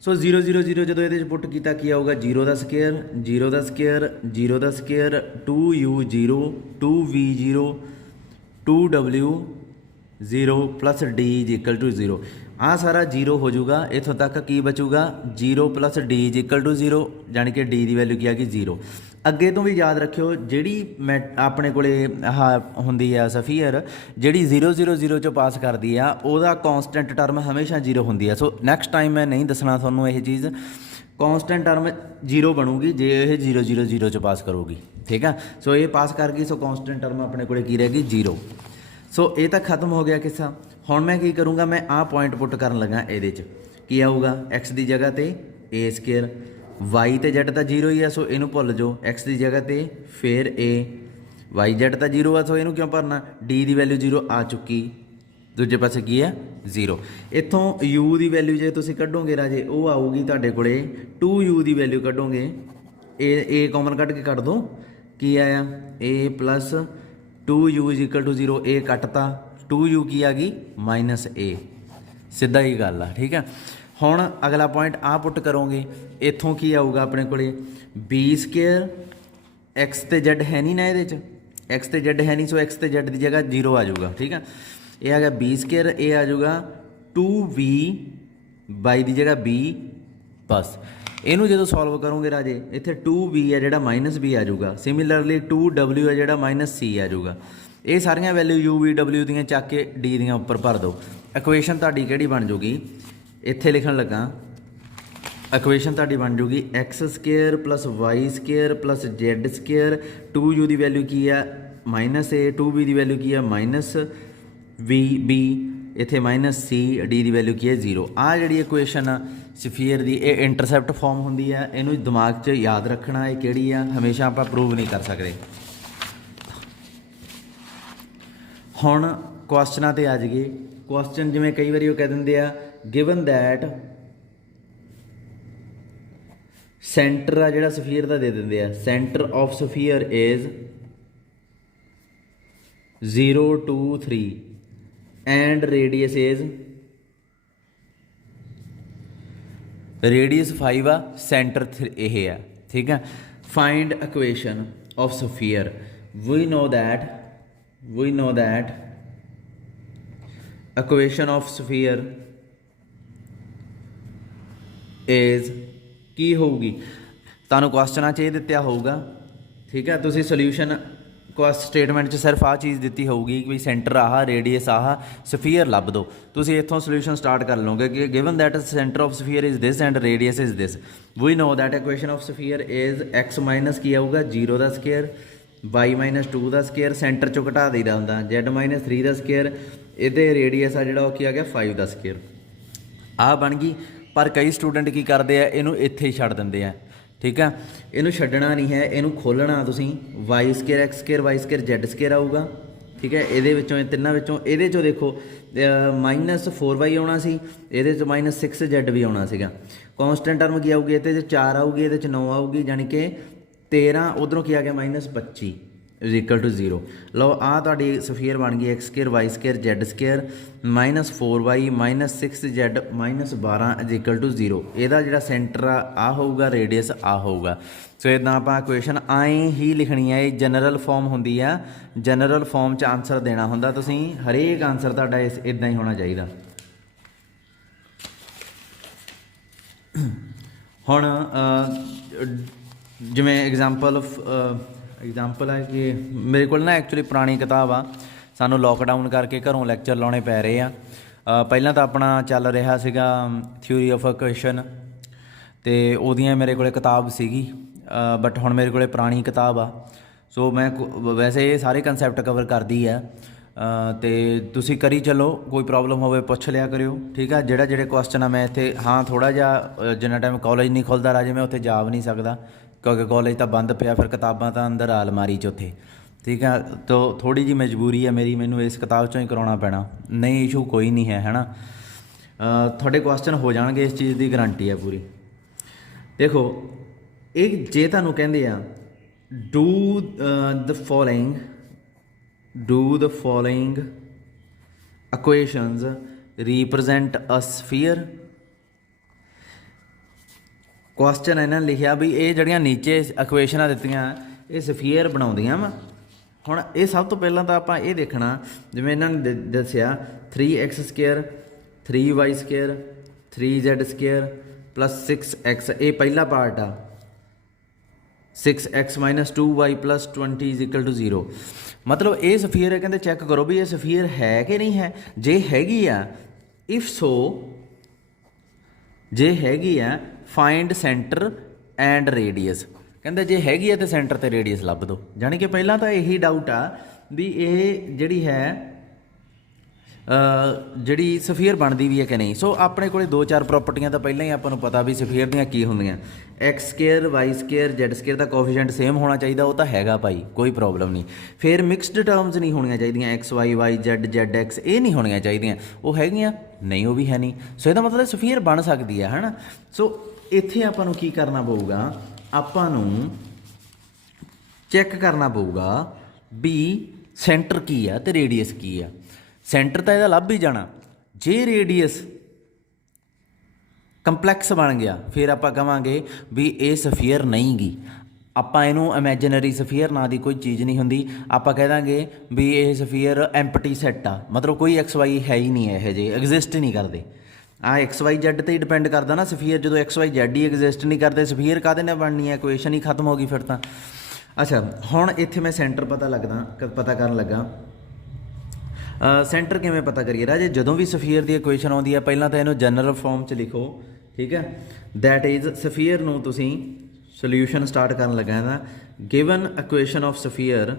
ਸੋ 0 0 0 ਜਦੋਂ ਇਹਦੇ 'ਚ ਪੁੱਟ ਕੀਤਾ ਕੀ ਆਊਗਾ 0 ਦਾ ਸਕੇਅਰ 0 ਦਾ ਸਕੇਅਰ 0 ਦਾ square 2U 0 2V 0 2W 0 plus D is equal to 0। ਆਹ ਸਾਰਾ 0 ਹੋ ਜਾਊਗਾ, ਇੱਥੋਂ ਤੱਕ ਕੀ ਬਚੂਗਾ 0 plus D is equal to 0, ਜਾਣੀ ਕਿ D ਦੀ ਵੈਲਿਊ ਕੀ ਆ ਗਈ 0। ਅੱਗੇ ਤੋਂ ਵੀ ਯਾਦ ਰੱਖਿਓ ਜਿਹੜੀ ਮੈਂ ਆਪਣੇ ਕੋਲੇ ਆਹ ਹੁੰਦੀ ਆ ਸਫੀਅਰ, ਜਿਹੜੀ 0 0 0 'ਚੋਂ ਪਾਸ ਕਰਦੀ ਆ ਉਹਦਾ ਕੌਂਸਟੈਂਟ ਟਰਮ ਹਮੇਸ਼ਾ 0 ਹੁੰਦੀ ਆ। ਸੋ ਨੈਕਸਟ ਟਾਈਮ ਮੈਂ ਨਹੀਂ ਦੱਸਣਾ ਤੁਹਾਨੂੰ ਇਹ ਚੀਜ਼, ਕੌਂਸਟੈਂਟ ਟਰਮ 0 ਬਣੂਗੀ ਜੇ ਇਹ 0 0 0 'ਚ ਪਾਸ ਕਰੂਗੀ, ਠੀਕ ਆ। ਸੋ ਇਹ ਪਾਸ ਕਰ ਗਈ, ਸੋ ਕੌਂਸਟੈਂਟ ਟਰਮ ਆਪਣੇ ਕੋਲੇ ਕੀ ਰਹਿ ਗਈ 0। ਸੋ ਇਹ ਤਾਂ ਖਤਮ ਹੋ ਗਿਆ ਕਿੱਸਾ। ਹੁਣ ਮੈਂ ਕੀ ਕਰੂੰਗਾ, ਮੈਂ ਆਹ ਪੁਆਇੰਟ ਪੁੱਟ ਕਰਨ ਲੱਗਾ, ਇਹਦੇ 'ਚ ਕੀ ਆਊਗਾ x ਦੀ ਜਗ੍ਹਾ 'ਤੇ a ਸਕੇਅਰ, y ਤੇ z ਤਾਂ 0 ਹੀ ਆ, ਸੋ ਇਹਨੂੰ ਭੁੱਲ ਜਾਓ, x ਦੀ ਜਗ੍ਹਾ 'ਤੇ ਫਿਰ a, y z ਤਾਂ 0 ਆ, ਸੋ ਇਹਨੂੰ ਕਿਉਂ ਭਰਨਾ, d ਦੀ ਵੈਲਿਊ 0 ਆ ਚੁੱਕੀ, ਦੂਜੇ ਪਾਸੇ ਕੀ ਹੈ 0। ਇੱਥੋਂ u ਦੀ ਵੈਲਿਊ ਜੇ ਤੁਸੀਂ ਕੱਢੋਗੇ ਰਾਜੇ ਉਹ ਆਊਗੀ ਤੁਹਾਡੇ ਕੋਲੇ 2u ਦੀ ਵੈਲਿਊ ਕੱਢੋਗੇ, a ਕਾਮਨ ਕੱਢ ਕੇ ਕੱਢ ਦੋ, ਕੀ ਆਇਆ a plus 2u is equal to 0, a ਕੱਟਤਾ 2u ਕੀ ਆ ਗਈ -a, ਸਿੱਧਾ ਹੀ ਗੱਲ ਆ, ਠੀਕ ਹੈ। ਹੁਣ ਅਗਲਾ ਪੁਆਇੰਟ ਆ ਪੁੱਟ ਕਰੋਗੇ, ਇੱਥੋਂ ਕੀ ਆਊਗਾ ਆਪਣੇ ਕੋਲੇ b ਸਕੇਅਰ, x ਤੇ z ਹੈ ਨਹੀਂ ਨਾ ਇਹਦੇ 'ਚ, x ਤੇ z ਹੈ ਨਹੀਂ, ਸੋ x ਤੇ z ਦੀ ਜਗ੍ਹਾ 0 ਆ ਜਾਊਗਾ, ਠੀਕ ਹੈ। ਇਹ ਆ ਗਿਆ b ਸਕੇਅਰ, ਇਹ ਆ ਜਾਊਗਾ 2v ਬਾਈ ਦੀ ਜਗ੍ਹਾ b, ਬਸ। ਇਹਨੂੰ ਜਦੋਂ ਸੋਲਵ ਕਰੋਗੇ ਰਾਜੇ ਇੱਥੇ 2b ਆ ਜਿਹੜਾ -b ਆ ਜਾਊਗਾ, ਸਿਮਿਲਰਲੀ 2w ਆ ਜਿਹੜਾ -c ਆ ਜਾਊਗਾ। ਇਹ ਸਾਰੀਆਂ ਵੈਲਿਊ u v w ਦੀਆਂ ਚੱਕ ਕੇ d ਦੀਆਂ ਉੱਪਰ ਭਰ ਦਿਓ। ਇਕੁਏਸ਼ਨ ਤੁਹਾਡੀ ਕਿਹੜੀ ਬਣ ਜੂਗੀ, ਇੱਥੇ ਲਿਖਣ ਲੱਗਾ, ਇਕੁਏਸ਼ਨ ਤੁਹਾਡੀ ਬਣ ਜੂਗੀ x square plus y square plus z square, 2u ਦੀ ਵੈਲਿਊ ਕੀ ਆ -a, 2b ਦੀ ਵੈਲਿਊ ਕੀ ਆ -vb, ਇੱਥੇ -c, d ਦੀ ਵੈਲਿਊ ਕੀ ਹੈ 0। ਆਹ ਜਿਹੜੀ ਇਕੁਏਸ਼ਨ ਆ ਸਫੀਅਰ ਦੀ, ਇਹ ਇੰਟਰਸੈਪਟ ਫਾਰਮ ਹੁੰਦੀ ਆ, ਇਹਨੂੰ ਦਿਮਾਗ 'ਚ ਯਾਦ ਰੱਖਣਾ ਇਹ ਕਿਹੜੀ ਆ, ਹਮੇਸ਼ਾ ਆਪਾਂ ਪ੍ਰੂਵ ਨਹੀਂ ਕਰ ਸਕਦੇ। ਹੁਣ ਕੁਐਸਚਨਾਂ 'ਤੇ ਆ ਜਾਈਏ। ਕੁਐਸਚਨ ਜਿਵੇਂ ਕਈ ਵਾਰੀ ਉਹ ਕਹਿ ਦਿੰਦੇ ਆ ਗਿਵਨ ਦੈਟ ਸੈਂਟਰ ਆ ਜਿਹੜਾ ਸਫੀਅਰ ਦਾ ਦੇ ਦਿੰਦੇ ਆ, centre of sphere is 0 2 3 and radius is, radius 5 ਆ, ਸੈਂਟਰ ਇਹ ਆ, ਠੀਕ ਹੈ। Find equation of sphere, we know that equation of sphere is ਕੀ ਹੋਊਗੀ, ਤੁਹਾਨੂੰ ਕੁਐਸਚਨਾਂ 'ਚ ਇਹ ਦਿੱਤਾ ਹੋਊਗਾ, ਠੀਕ ਹੈ। ਤੁਸੀਂ ਸੋਲਿਊਸ਼ਨ ਸਟੇਟਮੈਂਟ 'ਚ ਸਿਰਫ ਆਹ ਚੀਜ਼ ਦਿੱਤੀ ਹੋਊਗੀ ਕਿ ਵੀ ਸੈਂਟਰ ਆਹ, ਰੇਡੀਅਸ ਆਹ, ਸਫੀਅਰ ਲੱਭ ਦਿਓ। ਤੁਸੀਂ ਇੱਥੋਂ ਸੋਲਿਊਸ਼ਨ ਸਟਾਰਟ ਕਰ ਲਓਗੇ ਕਿ given that centre of sphere is this and radius is this, we know that equation of sphere is x minus ਕੀ ਆਊਗਾ 0 ਦਾ ਸਕੇਅਰ, y -2 ਦਾ ਸਕੇਅਰ, ਸੈਂਟਰ 'ਚੋਂ ਘਟਾ ਦੇਈਦਾ ਹੁੰਦਾ, z -3 ਦਾ ਸਕੇਅਰ, ਇਹਦੇ ਰੇਡੀਅਸ ਆ ਜਿਹੜਾ ਉਹ ਕੀ ਆ ਗਿਆ 5 ਦਾ ਸਕੁਅਰ। ਆ ਬਣ ਗਈ। ਪਰ ਕਈ ਸਟੂਡੈਂਟ ਕੀ ਕਰਦੇ ਆ, ਇਹਨੂੰ ਇੱਥੇ ਹੀ ਛੱਡ ਦਿੰਦੇ ਆ। ਠੀਕ ਆ, ਇਹਨੂੰ ਛੱਡਣਾ ਨਹੀਂ ਹੈ, ਇਹਨੂੰ ਖੋਲ੍ਹਣਾ ਤੁਸੀਂ। Y square x square y square z square ਆਊਗਾ। ਠੀਕ ਹੈ, ਇਹਦੇ ਵਿੱਚੋਂ ਇਹ ਤਿੰਨਾਂ ਵਿੱਚੋਂ ਇਹਦੇ 'ਚੋਂ ਦੇਖੋ -4y ਆਉਣਾ ਸੀ, ਇਹਦੇ 'ਚ -6z ਵੀ ਆਉਣਾ ਸੀਗਾ। ਕੌਂਸਟੈਂਟ ਟਰਮ ਕੀ ਆਊਗੀ, ਇਹਦੇ 'ਚ 4 ਆਊਗੀ, ਇਹਦੇ 'ਚ 9 ਆਊਗੀ, ਜਾਣੀ ਕਿ 13। ਉੱਧਰੋਂ ਕੀ ਆ ਗਿਆ -25 ਇਜ਼ ਇਕੁਅਲ ਟੂ 0। ਲਓ ਆਹ ਤੁਹਾਡੀ ਸਫੀਅਰ ਬਣ ਗਈ x square y square z square -4y -6z -12 is equal to 0। ਇਹਦਾ ਜਿਹੜਾ ਸੈਂਟਰ ਆ ਹੋਊਗਾ, ਰੇਡੀਅਸ ਆ ਹੋਊਗਾ। ਸੋ ਇੱਦਾਂ ਆਪਾਂ ਇਕੁਏਸ਼ਨ ਐਂ ਹੀ ਲਿਖਣੀ ਹੈ। ਇਹ ਜਨਰਲ ਫਾਰਮ ਹੁੰਦੀ ਆ, ਜਨਰਲ ਫਾਰਮ 'ਚ ਆਨਸਰ ਦੇਣਾ ਹੁੰਦਾ ਤੁਸੀਂ। ਹਰੇਕ ਆਨਸਰ ਤੁਹਾਡਾ ਇੱਦਾਂ ਹੀ ਹੋਣਾ ਚਾਹੀਦਾ। ਹੁਣ ਜਿਵੇਂ ਐਗਜ਼ਾਮਪਲ ਹੈ ਕਿ ਮੇਰੇ ਕੋਲ ਨਾ ਐਕਚੁਅਲੀ ਪੁਰਾਣੀ ਕਿਤਾਬ ਆ, ਸਾਨੂੰ ਲੋਕਡਾਊਨ ਕਰਕੇ ਘਰੋਂ ਲੈਕਚਰ ਲਾਉਣੇ ਪੈ ਰਹੇ ਆ। ਪਹਿਲਾਂ ਤਾਂ ਆਪਣਾ ਚੱਲ ਰਿਹਾ ਸੀਗਾ ਥਿਊਰੀ ਆਫ ਇਕੁਏਸ਼ਨ, ਅਤੇ ਉਹਦੀਆਂ ਮੇਰੇ ਕੋਲ ਕਿਤਾਬ ਸੀਗੀ, ਬਟ ਹੁਣ ਮੇਰੇ ਕੋਲ ਪੁਰਾਣੀ ਕਿਤਾਬ ਆ। ਸੋ ਮੈਂ ਵੈਸੇ ਇਹ ਸਾਰੇ ਕੰਸੈਪਟ ਕਵਰ ਕਰਦੀ ਆ, ਅਤੇ ਤੁਸੀਂ ਕਰੀ ਚੱਲੋ। ਕੋਈ ਪ੍ਰੋਬਲਮ ਹੋਵੇ ਪੁੱਛ ਲਿਆ ਕਰਿਓ। ਠੀਕ ਆ, ਜਿਹੜੇ ਕੁਐਸਚਨ ਆ ਮੈਂ ਇੱਥੇ ਥੋੜ੍ਹਾ ਜਿਹਾ ਜਿੰਨਾ ਟਾਈਮ ਕਾਲਜ ਨਹੀਂ ਖੁੱਲ੍ਹਦਾ ਰਾਜੇ ਮੈਂ ਉੱਥੇ ਜਾ ਵੀ ਨਹੀਂ ਸਕਦਾ, ਕਿਉਂਕਿ ਕਾਲਜ ਤਾਂ ਬੰਦ ਪਿਆ, ਫਿਰ ਕਿਤਾਬਾਂ ਤਾਂ ਅੰਦਰ ਆ ਅਲਮਾਰੀ 'ਚ ਉੱਥੇ। ਠੀਕ ਆ, ਤੋ ਥੋੜ੍ਹੀ ਜਿਹੀ ਮਜਬੂਰੀ ਹੈ ਮੇਰੀ, ਮੈਨੂੰ ਇਸ ਕਿਤਾਬ 'ਚੋਂ ਹੀ ਕਰਾਉਣਾ ਪੈਣਾ। ਨਹੀਂ ਇਸ਼ੂ ਕੋਈ ਨਹੀਂ ਹੈ ਨਾ। ਤੁਹਾਡੇ ਕੁਐਸਚਨ ਹੋ ਜਾਣਗੇ, ਇਸ ਚੀਜ਼ ਦੀ ਗਰੰਟੀ ਹੈ ਪੂਰੀ। ਦੇਖੋ ਇਹ ਜੇ ਤੁਹਾਨੂੰ ਕਹਿੰਦੇ ਆ do the following equations represent a sphere. Question ਇਹਨਾਂ ਨੇ ਲਿਖਿਆ ਵੀ ਇਹ ਜਿਹੜੀਆਂ ਨੀਚੇ ਇਕੁਏਸ਼ਨਾਂ ਦਿੱਤੀਆਂ ਇਹ ਸਫੀਅਰ ਬਣਾਉਂਦੀਆਂ ਵਾ। ਹੁਣ ਇਹ ਸਭ ਤੋਂ ਪਹਿਲਾਂ ਤਾਂ ਆਪਾਂ ਇਹ ਦੇਖਣਾ, ਜਿਵੇਂ ਇਹਨਾਂ ਨੇ ਦੱਸਿਆ 3x square 3y square 3z square plus 6x, ਇਹ ਪਹਿਲਾ ਪਾਰਟ ਆ। 6x - 2y + 20 is equal to 0। ਮਤਲਬ ਇਹ ਸਫੀਅਰ ਹੈ। ਕਹਿੰਦੇ ਚੈੱਕ ਕਰੋ ਵੀ ਇਹ ਸਫੀਅਰ ਹੈ ਕਿ ਨਹੀਂ ਹੈ। ਜੇ ਹੈਗੀ ਆ, ਇਫ ਸੋ, ਜੇ ਹੈਗੀ ਆ ਫਾਈਂਡ ਸੈਂਟਰ ਐਂਡ ਰੇਡੀਅਸ। ਕਹਿੰਦੇ ਜੇ ਹੈਗੀ ਆ ਤਾਂ ਸੈਂਟਰ ਤੇ ਰੇਡੀਅਸ ਲੱਭ ਦਿਓ। ਜਾਣੀ ਕਿ ਪਹਿਲਾਂ ਤਾਂ ਇਹੀ ਡਾਊਟ ਆ ਵੀ ਇਹ ਜਿਹੜੀ ਹੈ ਜਿਹੜੀ ਸਫੀਅਰ ਬਣਦੀ ਵੀ ਹੈ ਕਿ ਨਹੀਂ। ਸੋ ਆਪਣੇ ਕੋਲੇ 2-4 ਪ੍ਰੋਪਰਟੀਆਂ ਤਾਂ ਪਹਿਲਾਂ ਹੀ ਆਪਾਂ ਨੂੰ ਪਤਾ ਵੀ ਸਫੀਅਰ ਦੀਆਂ ਕੀ ਹੁੰਦੀਆਂ। X square y square z square ਦਾ ਕੋਫੀਸ਼ੀਐਂਟ ਸੇਮ ਹੋਣਾ ਚਾਹੀਦਾ, ਉਹ ਤਾਂ ਹੈਗਾ ਭਾਈ, ਕੋਈ ਪ੍ਰੋਬਲਮ ਨਹੀਂ। ਫਿਰ ਮਿਕਸਡ ਟਰਮਸ ਨਹੀਂ ਹੋਣੀਆਂ ਚਾਹੀਦੀਆਂ, x y y z z x, ਇਹ ਨਹੀਂ ਹੋਣੀਆਂ ਚਾਹੀਦੀਆਂ। ਉਹ ਹੈਗੀਆਂ ਨਹੀਂ, ਉਹ ਵੀ ਹੈ ਨਹੀਂ। ਸੋ ਇਹਦਾ ਮਤਲਬ ਸਫੀਅਰ ਬਣ ਸਕਦੀ ਹੈ ਨਾ। ਸੋ ਇੱਥੇ ਆਪਾਂ ਨੂੰ ਕੀ ਕਰਨਾ ਪਊਗਾ, ਆਪਾਂ ਨੂੰ ਚੈੱਕ ਕਰਨਾ ਪਊਗਾ ਵੀ ਸੈਂਟਰ ਕੀ ਆ ਅਤੇ ਰੇਡੀਅਸ ਕੀ ਆ। ਸੈਂਟਰ ਤਾਂ ਇਹਦਾ ਲੱਭ ਹੀ ਜਾਣਾ। ਜੇ ਰੇਡੀਅਸ ਕੰਪਲੈਕਸ ਬਣ ਗਿਆ ਫਿਰ ਆਪਾਂ ਕਹਾਂਗੇ ਵੀ ਇਹ ਸਫੀਅਰ ਨਹੀਂ ਗੀ। ਆਪਾਂ ਇਹਨੂੰ ਇਮੈਜਨਰੀ ਸਫੀਅਰ ਨਾਂ ਦੀ ਕੋਈ ਚੀਜ਼ ਨਹੀਂ ਹੁੰਦੀ। ਆਪਾਂ ਕਹਿ ਦਾਂਗੇ ਵੀ ਇਹ ਸਫੀਅਰ ਐਮਪਟੀ ਸੈੱਟ ਆ, ਮਤਲਬ ਕੋਈ ਐਕਸ ਵਾਈ ਹੈ ਹੀ ਨਹੀਂ, ਇਹੋ ਜਿਹੇ ਐਗਜ਼ਿਸਟ ਹੀ ਨਹੀਂ ਕਰਦੇ। ਐਕਸ ਵਾਈ ਜ਼ੈਡ 'ਤੇ ਹੀ ਡਿਪੈਂਡ ਕਰਦਾ ਨਾ ਸਫੀਅਰ। ਜਦੋਂ ਐਕਸ ਵਾਈ ਜ਼ੈਡ ਹੀ ਐਗਜ਼ਿਸਟ ਨਹੀਂ ਕਰਦੇ, ਸਫੀਅਰ ਕਾਹਦੇ ਨਾਲ ਬਣਨੀ ਹੈ, ਇਕੁਏਸ਼ਨ ਹੀ ਖਤਮ ਹੋ ਗਈ ਫਿਰ ਤਾਂ। ਅੱਛਾ, ਹੁਣ ਇੱਥੇ ਮੈਂ ਸੈਂਟਰ ਪਤਾ ਕਰਨ ਲੱਗਾ। ਸੈਂਟਰ ਕਿਵੇਂ ਪਤਾ ਕਰੀਏ ਰਾਜੇ? ਜਦੋਂ ਵੀ ਸਫੀਅਰ ਦੀ ਇਕੁਏਸ਼ਨ ਆਉਂਦੀ ਹੈ ਪਹਿਲਾਂ ਤਾਂ ਇਹਨੂੰ ਜਨਰਲ ਫਾਰਮ 'ਚ ਲਿਖੋ। ਠੀਕ ਹੈ, ਦੈਟ ਇਜ਼ ਸਫੀਅਰ ਨੂੰ ਤੁਸੀਂ ਸੋਲਿਊਸ਼ਨ ਸਟਾਰਟ ਕਰਨ ਲੱਗਾ ਨਾ। ਗਿਵਨ ਇਕੁਏਸ਼ਨ ਆਫ ਸਫੀਅਰ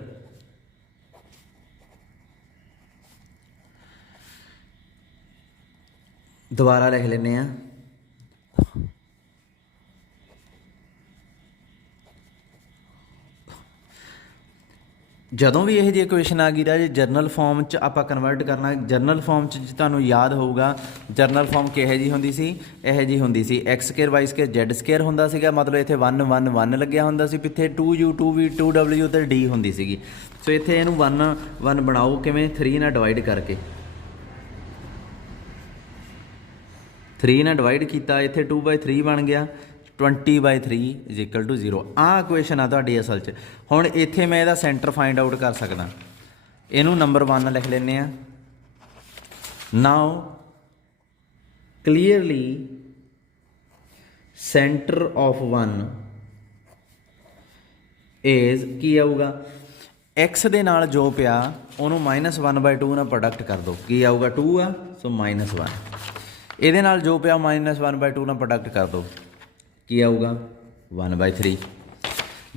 ਦੁਬਾਰਾ ਲਿਖ ਲੈਂਦੇ ਹਾਂ। ਜਦੋਂ ਵੀ ਇਹੋ ਜਿਹੀ ਇਕੁਏਸ਼ਨ ਆ ਗਈ ਰਾਜੇ ਜਰਨਲ ਫਾਰਮ 'ਚ ਆਪਾਂ ਕਨਵਰਟ ਕਰਨਾ। ਜਰਨਲ ਫਾਰਮ 'ਚ ਤੁਹਾਨੂੰ ਯਾਦ ਹੋਊਗਾ ਜਰਨਲ ਫਾਰਮ ਕਿਹੋ ਜਿਹੀ ਹੁੰਦੀ ਸੀ, ਇਹੋ ਜਿਹੀ ਹੁੰਦੀ ਸੀ। X square y square z square ਹੁੰਦਾ ਸੀਗਾ, ਮਤਲਬ ਇੱਥੇ 1 1 1 ਲੱਗਿਆ ਹੁੰਦਾ ਸੀ, ਪਿੱਛੇ 2u 2v 2w ਅਤੇ d ਹੁੰਦੀ ਸੀਗੀ। ਸੋ ਇੱਥੇ ਇਹਨੂੰ 1 1 ਬਣਾਓ ਕਿਵੇਂ? 3 ਨਾਲ ਡਿਵਾਈਡ ਕਰਕੇ, 3 ਨਾਲ ਡਿਵਾਈਡ ਕੀਤਾ, ਇੱਥੇ 2/3 ਬਣ ਗਿਆ। 20/3 ਇਜ਼ ਇਕੁਅਲ ਟੂ 0। ਆਹ ਇਕੁਏਸ਼ਨ ਆ ਤੁਹਾਡੀ ਅਸਲ 'ਚ। ਹੁਣ ਇੱਥੇ ਮੈਂ ਇਹਦਾ ਸੈਂਟਰ ਫਾਈਂਡ ਆਊਟ ਕਰ ਸਕਦਾ। ਇਹਨੂੰ ਨੰਬਰ 1 ਲਿਖ ਲੈਂਦੇ ਹਾਂ। ਨਾਓ ਕਲੀਅਰਲੀ ਸੈਂਟਰ ਆਫ 1 ਇਜ਼ ਕੀ ਆਊਗਾ? ਐਕਸ ਦੇ ਨਾਲ ਜੋ ਪਿਆ ਉਹਨੂੰ -1/2 ਨਾਲ ਪ੍ਰੋਡਕਟ ਕਰ ਦਿਓ। ਕੀ ਆਊਗਾ? 2 ਆ, ਸੋ -1। ਇਹਦੇ ਨਾਲ ਜੋ ਪਿਆ -1/2 ਨਾਲ ਪ੍ਰੋਡਕਟ ਕਰ ਦਿਓ। ਕੀ ਆਊਗਾ? 1/3।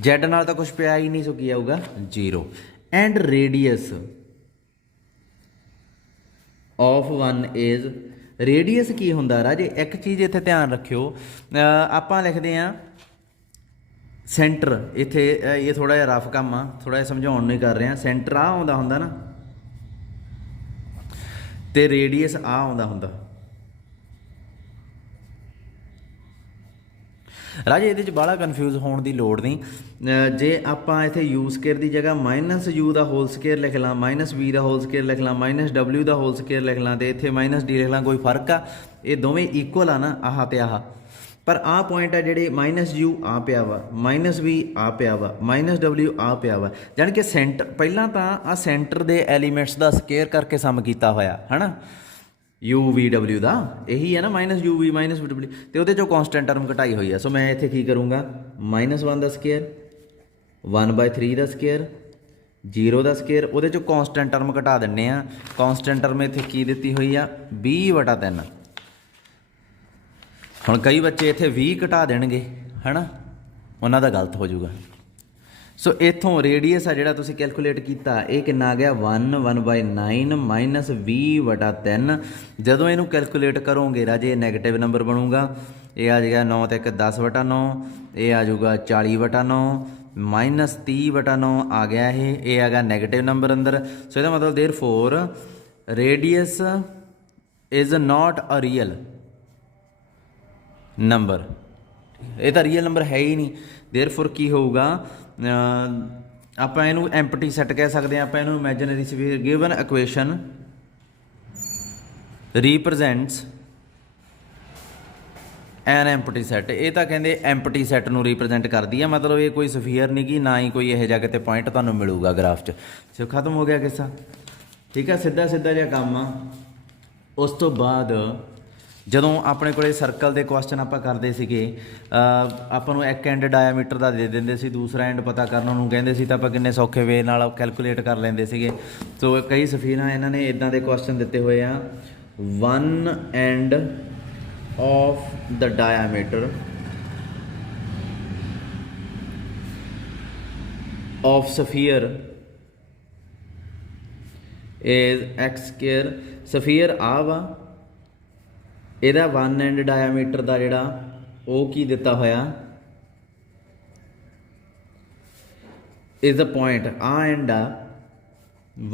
ਜ਼ੈਡ ਨਾਲ ਤਾਂ ਕੁਛ ਪਿਆ ਹੀ ਨਹੀਂ, ਸੋ ਕੀ ਆਊਗਾ? 0। And radius of one is radius की हुंदा राजे एक चीज़ इत्थे ध्यान रखियो आपां लिखदे आ सेंटर इत्थे ये थोड़ा जिहा रफ काम आ थोड़ा जिहा समझाउण नहीं कर रहा सेंटर आ आउंदा हुंदा ना ते रेडियस आ आउंदा हुंदा राजे ये बाला कन्फ्यूज़ होने की लड़ नहीं जे आप इतने यू स्केयर की जगह माइनस यू का होल स्केयर लिख ला माइनस बी का होल स्केयर लिख ला माइनस डबल्यू का होल स्केयर लिख ला तो इतने माइनस डी लिख ला कोई फर्क आ ये दोवें इक्वल आ ना आह तो आह पर आ पॉइंट है जेडे माइनस यू आ पिया वा माइनस बी आ पिया वा माइनस डबल्यू आ पिया वा जानी कि सेंटर पहला तो आ सेंटर के एलीमेंट्स का स्केयर करके सम किया होया है ना यू वी डबल्यू का यही है ना माइनस यू वी माइनस डबल्यू तो वो जो कॉन्सटेंट टर्म घटाई हुई है सो मैं इतने की करूँगा माइनस वन का स्केयर 1/3 का स्केयर 0 का स्केयर वो जो कॉन्सटेंट टर्म घटा देने कॉन्सटेंट टर्म इतने की दी हुई आ 20/3 हुण कई बच्चे इतने 20 घटा देंगे है ना उन्हों का गलत हो जाऊगा सो इतों रेडियस आ जिहड़ा तुसीं कैलकुलेट किया ये कितना आ गया 1/9 माइनस 20/3 जदों इनू कैलकुलेट करोगे राजे नैगेटिव नंबर बनूगा ये आ जाएगा 9 ते 1 10/9 ये आ जाऊगा 40/9 माइनस 30/9 आ गया ये आ गया नैगेटिव नंबर अंदर सो इसका मतलब therefore radius is not a real number ये तो रियल नंबर है ही नहीं देयर फोर की होगा आप इनू एम्पटी सैट कह सकते हैं आप इनू imaginary sphere given equation represents an empty set ये तो कहते एम्पटी सैट नू रिप्रजेंट करती है मतलब ये कोई स्फीयर नहीं गी ना ही कोई यह जा कितने पॉइंट तुहानूं मिलूगा ग्राफ च सो खत्म हो गया किस्सा ठीक है सीधा सीधा जिहा काम आ उस तो बाद ਜਦੋਂ ਆਪਣੇ ਕੋਲੇ ਸਰਕਲ ਦੇ ਕੁਐਸਚਨ ਆਪਾਂ ਕਰਦੇ ਸੀਗੇ ਆਪਾਂ ਨੂੰ ਇੱਕ ਐਂਡ ਡਾਇਆਮੀਟਰ ਦਾ ਦੇ ਦਿੰਦੇ ਸੀ ਦੂਸਰਾ ਐਂਡ ਪਤਾ ਕਰਨ ਨੂੰ ਕਹਿੰਦੇ ਸੀ ਤਾਂ ਆਪਾਂ ਕਿੰਨੇ ਸੌਖੇ ਵੇ ਨਾਲ ਕੈਲਕੂਲੇਟ ਕਰ ਲੈਂਦੇ ਸੀਗੇ ਸੋ ਕਈ ਸਫੀਰਾਂ ਇਹਨਾਂ ਨੇ ਇਦਾਂ ਦੇ ਕੁਐਸਚਨ ਦਿੱਤੇ ਹੋਏ ਆ 1 end of the diameter of sphere is x square sphere ਆ ਵਾ ਇਹਦਾ 1 ਐਂਡ ਡਾਇਆਮੀਟਰ ਦਾ ਜਿਹੜਾ ਉਹ ਕੀ ਦਿੱਤਾ ਹੋਇਆ ਇਜ਼ ਅ ਪੁਆਇੰਟ ਆ ਐਂਡ ਆ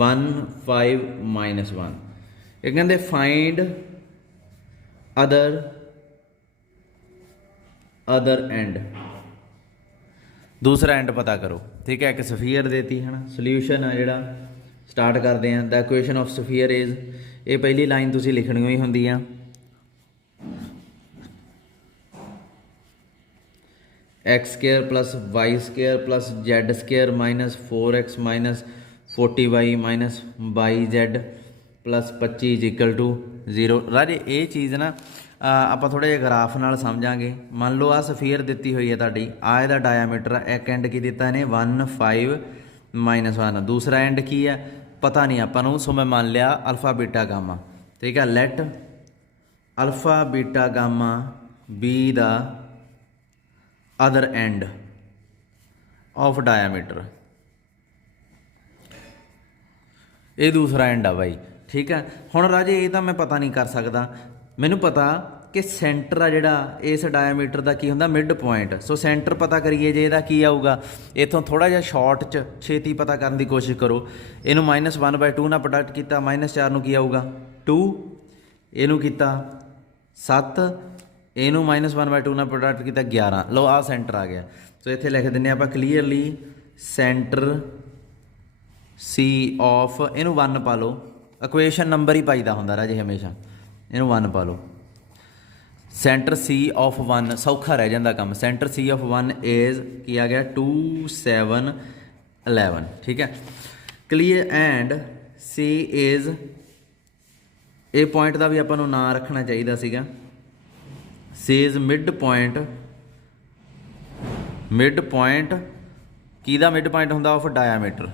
1 5 ਮਾਈਨਸ 1 ਇਹ ਕਹਿੰਦੇ ਫਾਈਂਡ ਅਦਰ ਐਂਡ दूसरा एंड पता करो ठीक है एक सफीयर देती है ना सोल्यूशन है जोड़ा स्टार्ट करते हैं the equation of sphere is ये पहली लाइन तुसी लिखनी ही होंगी है x square plus y square plus z square minus 4x minus 40y minus by z plus 25 equal to 0 राजे ये चीज़ ना ਆਪਾਂ ਥੋੜ੍ਹਾ ਜਿਹਾ ਗਰਾਫ ਨਾਲ ਸਮਝਾਂਗੇ ਮੰਨ ਲਓ ਆ ਸਫੀਅਰ ਦਿੱਤੀ ਹੋਈ ਹੈ ਤੁਹਾਡੀ ਆ ਇਹਦਾ ਡਾਇਆਮੀਟਰ ਇੱਕ ਐਂਡ ਕੀ ਦਿੱਤਾ ਇਹਨੇ 1 5 ਮਾਈਨਸ 1 ਦੂਸਰਾ ਐਂਡ ਕੀ ਹੈ ਪਤਾ ਨਹੀਂ ਆਪਾਂ ਨੂੰ ਸੋ ਮੈਂ ਮੰਨ ਲਿਆ ਅਲਫਾ ਬੀਟਾ ਗਾਮਾ ਠੀਕ ਹੈ let alpha beta gamma B ਦਾ ਅਦਰ ਐਂਡ ਆਫ ਡਾਇਆਮੀਟਰ ਇਹ ਦੂਸਰਾ ਐਂਡ ਆ ਬਾਈ ਠੀਕ ਹੈ ਹੁਣ ਰਾਜੇ ਇਹ ਤਾਂ ਮੈਂ ਪਤਾ ਨਹੀਂ ਕਰ ਸਕਦਾ ਮੈਨੂੰ ਪਤਾ ਕਿ ਸੈਂਟਰ ਆ ਜਿਹੜਾ ਇਸ ਡਾਇਆਮੀਟਰ ਦਾ ਕੀ ਹੁੰਦਾ ਮਿਡ ਪੁਆਇੰਟ ਸੋ ਸੈਂਟਰ ਪਤਾ ਕਰੀਏ ਜੇ ਇਹਦਾ ਕੀ ਆਊਗਾ ਇੱਥੋਂ ਥੋੜ੍ਹਾ ਜਿਹਾ ਸ਼ਾਰਟ 'ਚ ਛੇਤੀ ਪਤਾ ਕਰਨ ਦੀ ਕੋਸ਼ਿਸ਼ ਕਰੋ ਇਹਨੂੰ -1/2 ਨਾਲ ਪ੍ਰੋਡਕਟ ਕੀਤਾ -4 ਨੂੰ ਕੀ ਆਊਗਾ 2 ਇਹਨੂੰ ਕੀਤਾ 7 ਇਹਨੂੰ -1/2 ਨਾਲ ਪ੍ਰੋਡਕਟ ਕੀਤਾ 11 ਲਓ ਆਹ ਸੈਂਟਰ ਆ ਗਿਆ ਸੋ ਇੱਥੇ ਲਿਖ ਦਿੰਦੇ ਆਪਾਂ ਕਲੀਅਰਲੀ ਸੈਂਟਰ ਸੀ ਆਫ ਇਹਨੂੰ 1 ਪਾ ਲਓ ਇਕੁਏਸ਼ਨ ਨੰਬਰ ਹੀ ਪਾਈਦਾ ਹੁੰਦਾ ਰਾਜੇ ਹਮੇਸ਼ਾ ਇਹਨੂੰ 1 ਪਾ ਲਓ ਸੈਂਟਰ ਸੀ ਆਫ 1 ਸੌਖਾ ਰਹਿ ਜਾਂਦਾ ਕੰਮ ਸੈਂਟਰ ਸੀ ਆਫ 1 ਇਜ਼ ਕੀ ਆ ਗਿਆ 2 7 11 ਠੀਕ ਹੈ ਕਲੀਅਰ ਐਂਡ ਸੀ ਇਜ਼ ਇਹ ਪੁਆਇੰਟ ਦਾ ਵੀ ਆਪਾਂ ਨੂੰ ਨਾਂ ਰੱਖਣਾ ਚਾਹੀਦਾ ਸੀਗਾ ਸੀ ਇਜ਼ ਮਿਡ ਪੁਆਇੰਟ ਕਿਹਦਾ ਮਿਡ ਪੁਆਇੰਟ ਹੁੰਦਾ of diameter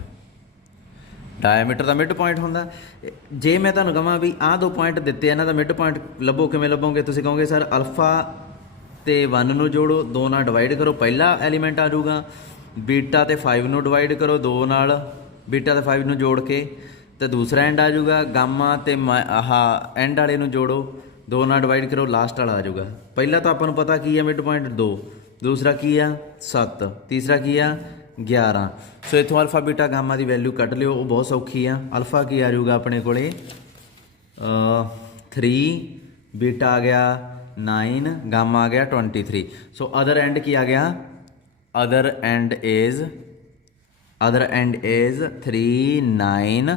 diameter the mid point ਹੁੰਦਾ ਜੇ ਮੈਂ ਤੁਹਾਨੂੰ ਕਹਾਂ ਵੀ ਆਹ 2 ਪੁਆਇੰਟ ਦਿੱਤੇ ਇਹਨਾਂ ਦਾ ਮਿਡ ਪੁਆਇੰਟ ਲੱਭੋ ਕਿਵੇਂ ਲੱਭੋਗੇ ਤੁਸੀਂ ਕਹੋਗੇ ਸਰ ਅਲਫਾ ਤੇ 1 ਨੂੰ ਜੋੜੋ 2 ਨਾਲ ਡਿਵਾਈਡ ਕਰੋ ਪਹਿਲਾ ਐਲੀਮੈਂਟ ਆ ਜਾਊਗਾ ਬੀਟਾ ਤੇ 5 ਨੂੰ ਡਿਵਾਈਡ ਕਰੋ 2 ਨਾਲ ਬੀਟਾ ਤੇ 5 ਨੂੰ ਜੋੜ ਕੇ ਤੇ ਦੂਸਰਾ ਐਂਡ ਆ ਜਾਊਗਾ। ਗਾਮਾ ਤੇ ਆਹ ਐਂਡ ਵਾਲੇ ਨੂੰ ਜੋੜੋ, 2 ਨਾਲ ਡਿਵਾਈਡ ਕਰੋ, ਲਾਸਟ ਵਾਲਾ ਆ ਜਾਊਗਾ। ਪਹਿਲਾ ਤਾਂ ਆਪਾਂ ਨੂੰ ਪਤਾ ਕੀ ਆ, ਮਿਡ ਪੁਆਇੰਟ 2, ਦੂਸਰਾ ਕੀ ਆ 7, ਤੀਸਰਾ ਕੀ ਆ 11। ਸੋ ਇੱਥੋਂ ਅਲਫਾ ਬੀਟਾ ਗਾਮਾ ਦੀ ਵੈਲਿਊ ਕੱਢ ਲਿਓ, ਉਹ ਬਹੁਤ ਸੌਖੀ ਆ। ਅਲਫਾ ਕੀ ਆ ਜਾਊਗਾ ਆਪਣੇ ਕੋਲੇ 3, ਬੀਟਾ ਆ ਗਿਆ 9, ਗਾਮਾ ਆ ਗਿਆ 23। ਸੋ ਅਦਰ ਐਂਡ ਕੀ ਆ ਗਿਆ, ਅਦਰ ਐਂਡ ਇਜ਼ 3, 9,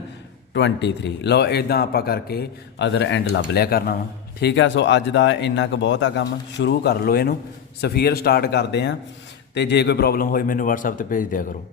23। ਲਓ ਇੱਦਾਂ ਆਪਾਂ ਕਰਕੇ ਅਦਰ ਐਂਡ ਲੱਭ ਲਿਆ ਕਰਨਾ ਵਾ। ਠੀਕ ਆ। ਸੋ ਅੱਜ ਦਾ ਇੰਨਾ ਕੁ ਬਹੁਤ ਆ ਕੰਮ, ਸ਼ੁਰੂ ਕਰ ਲਓ ਇਹਨੂੰ। ਸਫੀਅਰ ਸਟਾਰਟ ਕਰਦੇ ਹਾਂ, ਅਤੇ ਜੇ ਕੋਈ ਪ੍ਰੋਬਲਮ ਹੋਈ ਮੈਨੂੰ WhatsApp 'ਤੇ ਭੇਜ ਦਿਆ ਕਰੋ।